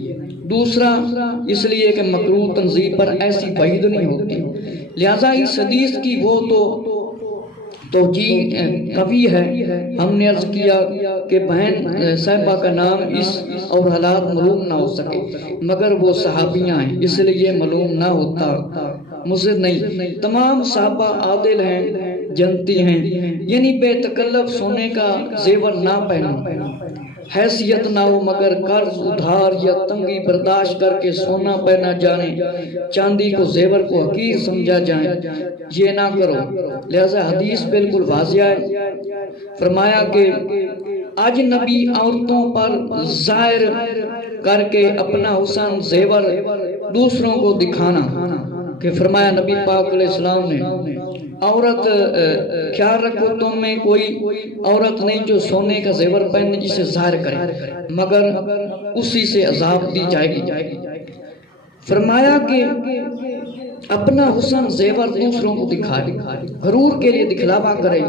دوسرا اس لیے کہ مکروہ تنزیہ پر ایسی وعید نہیں ہوتی. لہٰذا اس حدیث کی وہ توجیہ قوی ہے. ہم نے عرض کیا کہ بہن صاحبہ کا نام اس اور حالات معلوم نہ ہو سکے مگر وہ صحابیاں ہیں اس لیے معلوم نہ ہوتا. مجھے نہیں، تمام صحابہ عادل ہیں، جنتی ہیں. یعنی بے تکلف سونے کا زیور نہ پہنو، حیثیت نہ ہو مگر قرض ادھار یا تنگی برداشت کر کے سونا پہنا جانے، چاندی کو زیور کو حقیر سمجھا جائیں، یہ نہ کرو. لہذا حدیث بالکل واضح ہے. فرمایا کہ اجنبی عورتوں پر ظاہر کر کے اپنا حسن زیور دوسروں کو دکھانا کہ فرمایا نبی پاک علیہ السلام نے عورت خیال رکھو تم میں کوئی عورت نہیں جو سونے کا زیور پہنے جسے ظاہر کرے مگر اسی سے عذاب دی جائے گی. فرمایا کہ اپنا حسن زیور دوسروں کو دکھائے، غرور کے لیے دکھلاوا کرے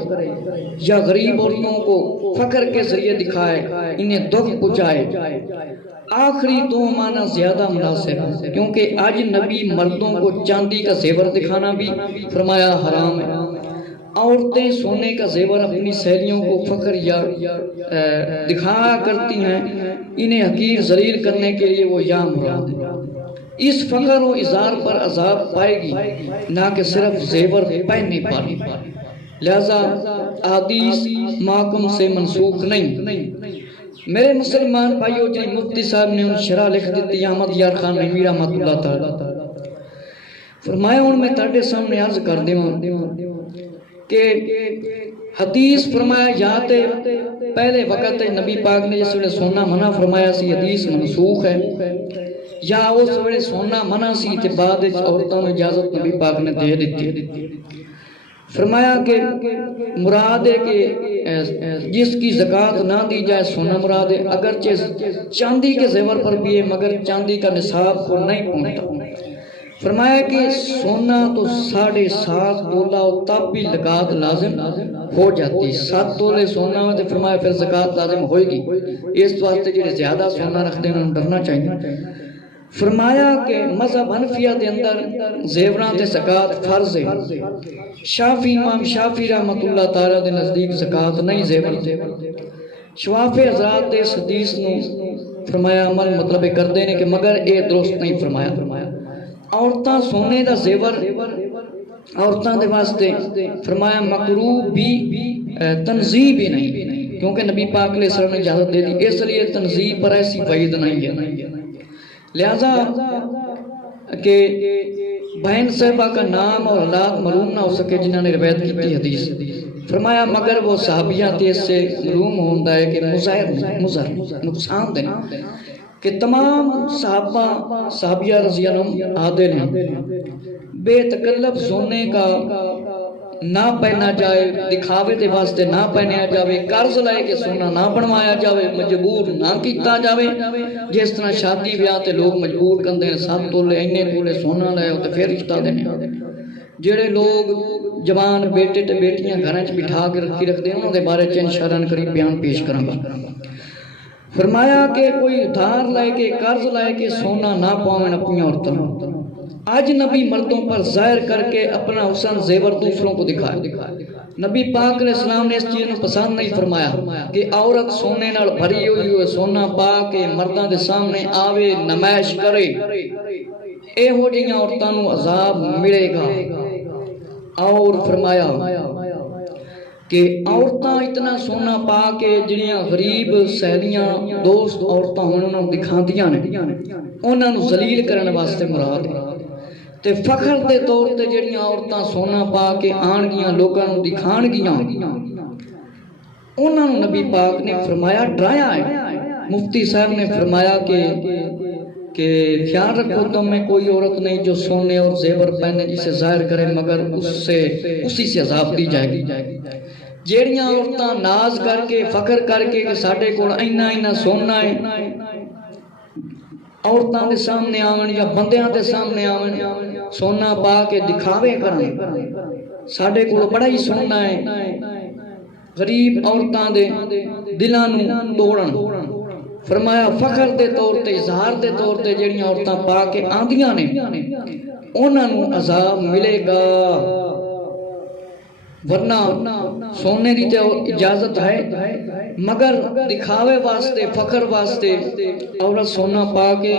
یا غریب عورتوں کو فقر کے ذریعے دکھائے، انہیں دکھ پہنچائے. آخری دو معنی زیادہ مناسب ہے کیونکہ آج نبی مردوں کو چاندی کا زیور دکھانا بھی فرمایا حرام ہے. عورتیں سونے کا زیور اپنی سہیلیوں کو فخر یا دکھایا کرتی ہیں، انہیں حقیر ذلیل کرنے کے لیے وہ یا مراد ہے. اس فخر و اظہار پر عذاب پائے گی نہ کہ صرف زیور پہننے پر. لہذا حدیث محکم سے منسوخ نہیں. میرے مسلمان بھائیو جی مفتی صاحب نے ان شرح لکھ دیتی احمد یار خان نعیمی رحمت اللہ تعالی. فرمایا ان میں تاڑے سامنے عرض کر دیواں کہ حدیث فرمایا یا تے پہلے وقت نبی پاک نے جس ویلے سونا منع فرمایا سی حدیث منسوخ ہے، یا اس ویلے سونا منع سی تے بعد عورتوں میں اجازت نبی پاک نے دے دیتی. فرمایا کہ مراد ہے کہ جس کی زکوٰۃ نہ دی جائے سونا مراد ہے، اگرچہ چاندی کے زیور پر بھی ہے مگر چاندی کا نصاب کو نہیں پہنچتا. فرمایا کہ سونا تو 7.5 تولہ تب بھی زکوٰۃ لازم ہو جاتی. 7 تولے سونا میں تو فرمایا پھر زکوٰۃ لازم ہوئے گی. اس واسطے جڑے زیادہ سونا رکھتے ہیں انہوں نے ڈرنا چاہیے. فرمایا کہ مذہب حنفیہ دے اندر زیوراں تے زکوٰۃ فرض ہے. شافی امام شافی رحمت اللہ تعالیٰ دے نزدیک زکوٰۃ نہیں زیور دے. شوافی حضرات دے اس حدیث نو فرمایا عمل مطلب کردے نے کہ مگر اے درست نہیں فرمایا. عورتاں سونے دا زیور عورتاں دے واسطے فرمایا مکروہ بھی تنزیہ بھی نہیں کیونکہ نبی پاک علیہ السلام نے اجازت دے دی، اس لیے تنزیہ پر ایسی وعید نہیں ہے. لہذا کہ بہن صاحبہ کا نام اور حالات معلوم نہ ہو سکے جنہوں نے روایت کی تھی حدیث، فرمایا مگر وہ صحابیاں تے اس سے معلوم ہوتا ہے کہ مضر نقصان دیں کہ تمام صحابیہ رضی اللہ عنہ عادل ہیں، بے تکلف سونے کا نہ پہنا جائے، دکھاوے دے واسطے نہ پہنیا جاوے، قرض لائے کے سونا نہ بنوایا جاوے، مجبور نہ کیتا جاوے۔ جس طرح شادی بیاہ تے لوگ مجبور کندے ہیں 7 تولے اینے تولے سونا لائے تے پھر رشتہ دینے، جڑے لوگ جوان بیٹے تے بیٹیاں گھراں چ بٹھا کے رکھتے ہیں انہوں دے بارے چ انشاءاللہ قریب بیان پیش کروں گا۔ فرمایا کہ کوئی ادھار لائے کے قرض لائے کے سونا نہ پاویں اپنی عورتوں، آج نبی مردوں پر ظاہر کر کے اپنا حسن زیور دوسروں کو دکھائے۔ نبی پاک علیہ السلام نے اس چیز کو پسند نہیں فرمایا کہ عورت سونے نال بھری ہوئی سونا پا کے مرداں دے سامنے آوے نمائش کرے، اے ہو جیاں عورتاں نو عذاب ملے گا۔ اور فرمایا کہ عورتاں اتنا سونا پا کے جڑیاں غریب سہیلیاں دوست عورتاں انہوں نے دکھاندیاں نے، انہوں نے ذلیل کرنے واسطے مراد ہے۔ تے فخر دے طور تے جڑیاں عورتاں سونا پا کے آن گیاں لوگاں نو دکھان گیاں، انہوں نے نبی پاک نے فرمایا ڈرایا ہے۔ مفتی صاحب نے فرمایا کہ خیال رکھو تم میں کوئی عورت نہیں جو سونے اور زیور پہنے جسے ظاہر کرے مگر اسی سے عذاب دی جائے گی۔ جیڑیاں عورتاں ناز کر کے فخر کر کے کہ ساڑھے کو اینا سونا ہے، عورتاں دے سامنے آون یا بندیاں دے سامنے آون سونا پا کے دکھاوے کرن، ساڑھے کو بڑا ہی سونا ہے، غریب عورتاں دے دلاں نو توڑن۔ فرمایا فخر دے طور تے اظہار دے طور تے جڑیاں عورتاں پا کے آندیاں نے انہاں نو عذاب ملے گا، ورنہ سونے دی تے اجازت ہے مگر دکھاوے واسطے فخر واسطے عورت سونا پا کے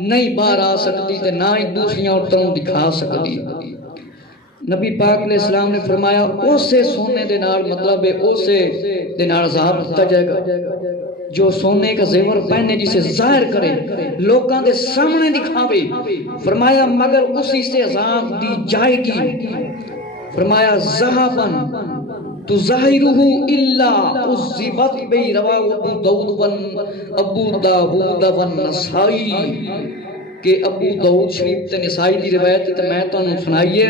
نہیں باہر آ سکتی تے نہ ہی دوسری عورتوں دکھا سکتی۔ نبی پاک علیہ السلام نے فرمایا اسے سونے دے نال مطلب ہے اسے دے نال عذاب دیتا جائے گا جو سونے کا زیور پہنے جسے ظاہر کرے لوگاں دے سامنے دکھاوے۔ فرمایا مگر اسی سے عذاب دی جائے گی۔ فرمایا ذہبن تظاہرہ الا عذبت بی رواہ ابو داؤد والنسائی، کہ ابو داؤد شریف تے نسائی دی روایت تے میں تو سنائیے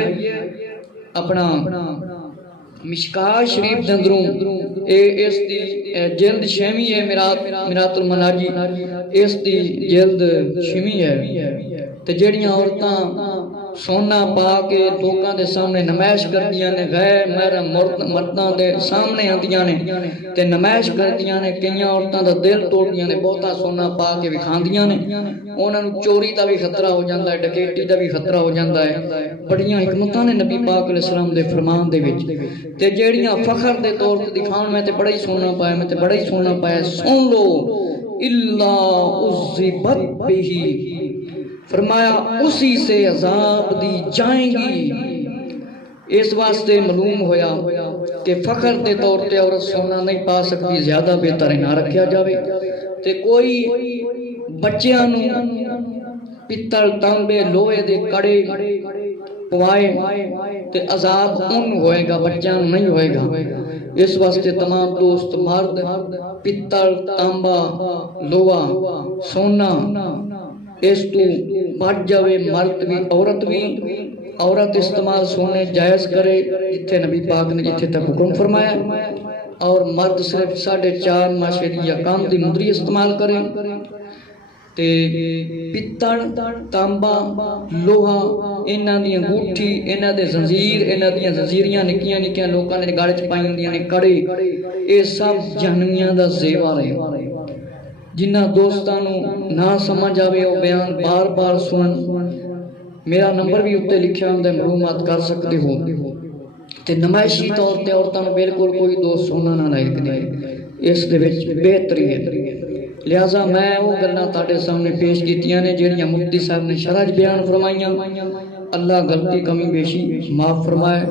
اپنا مشکاہ شریف دے اندروں اس دی جلد شیمی ہے مرات المناجی، اس دی جلد شیمی ہے تے جڑیاں عورتاں سونا پا کے لوگاں دے سامنے نمائش کردیاں نے، غیر محرم مرداں دے سامنے آندیاں نے تے نمائش کردیاں نے، کئیاں عورتاں دا دل توڑدیاں نے، بہتا سونا پا کے وکھاندیاں نے، انہاں نوں چوری دا بھی خطرہ ہو جاندا ہے، ڈکیٹی دا بھی خطرہ ہو جاندا ہے۔ بڑیاں حکمتاں نے نبی پاک علیہ السلام دے فرمان دے وچ تے جیڑیاں فخر دے طور تے دکھاون میں تے بڑا ہی سونا پایا، میں تے بڑا ہی سونا پایا، سن لو الا عذبت بہ، فرمایا اسی سے عذاب دی جائیں گی۔ اس واسطے معلوم ہویا کہ فخر دے طور تے عورت سونا نہیں پا سکتی، زیادہ بہتر نہ رکھیا جاوے تے کوئی بچیاں نو پتل تانبے لوہے دے کڑے پوائے تے عذاب ان ہوئے گا، بچیاں نہیں ہوئے گا۔ اس واسطے تمام دوست مرد پتل تانبا لوہا سونا اس تو بچ جاوے، مرد بھی عورت بھی، عورت استعمال سونے جائز کرے جتھے نبی پاک نے جتھے تک حکم فرمایا، اور مرد صرف 4.5 ماشے دی یا کام دی مدری استعمال کرے تے پتل تانبا لوہا انہاں دی انگوٹھی انہاں دے زنجیر انہاں دی زنجیریاں نکیاں نکیاں لوکاں نے گال چ پائی ہوندیاں نے کڑے، اے سب جہنمیاں دا زیور ہے۔ جنہ دوستاں نو نہ سمجھ آوے وہ بیان بار بار سنن، میرا نمبر بھی اتنے لکھیا ہوندا ہے، معلومات کر سکتے ہو تے نمائشی طور تے عورتاں نو بالکل کوئی دوست سننا نہ لائق نہیں، اس دے وچ بہتری ہے۔ لہذا میں وہ گلاں تہاڈے سامنے پیش کیتیاں نے جڑیاں مفتی صاحب نے شرح بیان فرمائیاں، اللہ غلطی کمی بیشی معاف فرمائے۔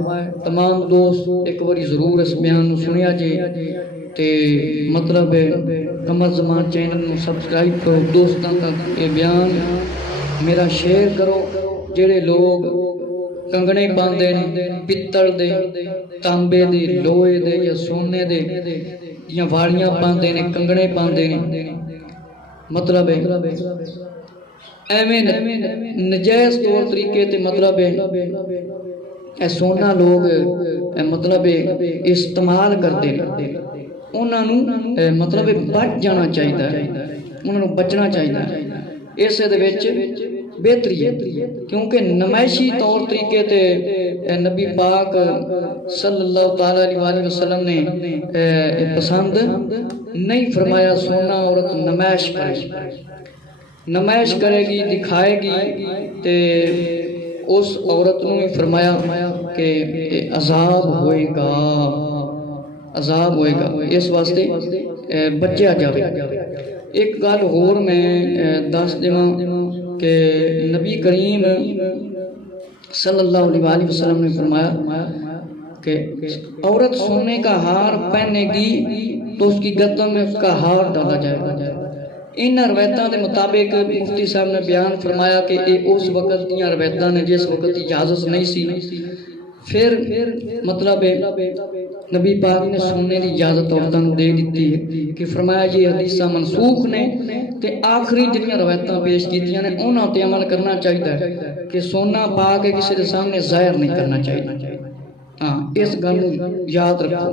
تمام دوست ایک باری ضرور اس بیان نو سنیا جے تے مطلب قمر زمان چینل نو سبسکرائب کرو، دوستاں تک یہ بیان میرا شیئر کرو، جڑے لوگ کنگنے پاندے نے پتل دے تانبے دے لوہے دے یا سونے دے یا واڑیاں پاندے نے کنگنے پاندے نے مطلب ہے ایویں نجائز طور طریقے تے مطلب ہے اے سونا لوگ مطلب استعمال کرتے ہیں انہاں نوں مطلب بچ جانا چاہیے انہاں نوں بچنا چاہیے اس دے وچ بہتری ہے کیونکہ نمائشی طور طریقے تے نبی پاک صلی اللہ تعالی علیہ وآلہ وسلم نے پسند نہیں فرمایا سونا عورت نمائش کرے گی دکھائے گی تے اس عورت نوں ہی فرمایا کہ عذاب ہوئے گا اس واسطے بچیا جاوے ایک گل اور میں دس دیواں کہ نبی کریم صلی اللہ علیہ وآلہ وسلم نے فرمایا کہ عورت سونے کا ہار پہنے گی تو اس کی گردن میں اس کا ہار ڈالا جائے گا ان روایتوں کے مطابق مفتی صاحب نے بیان فرمایا کہ یہ اس وقت کی روایتاں نے جس وقت اجازت نہیں سی پھر مطلب نبی پاک نے سننے کی اجازت عورتوں کو دے دیتی ہے کہ فرمایا یہ حدیثاں منسوخ نے تے آخری جنیاں روایتاں پیش کیتیاں نے انہاں تے عمل کرنا چاہیے کہ سونا پا کے کسی کے سامنے ظاہر نہیں کرنا چاہیے ہاں اس گل یاد رکھو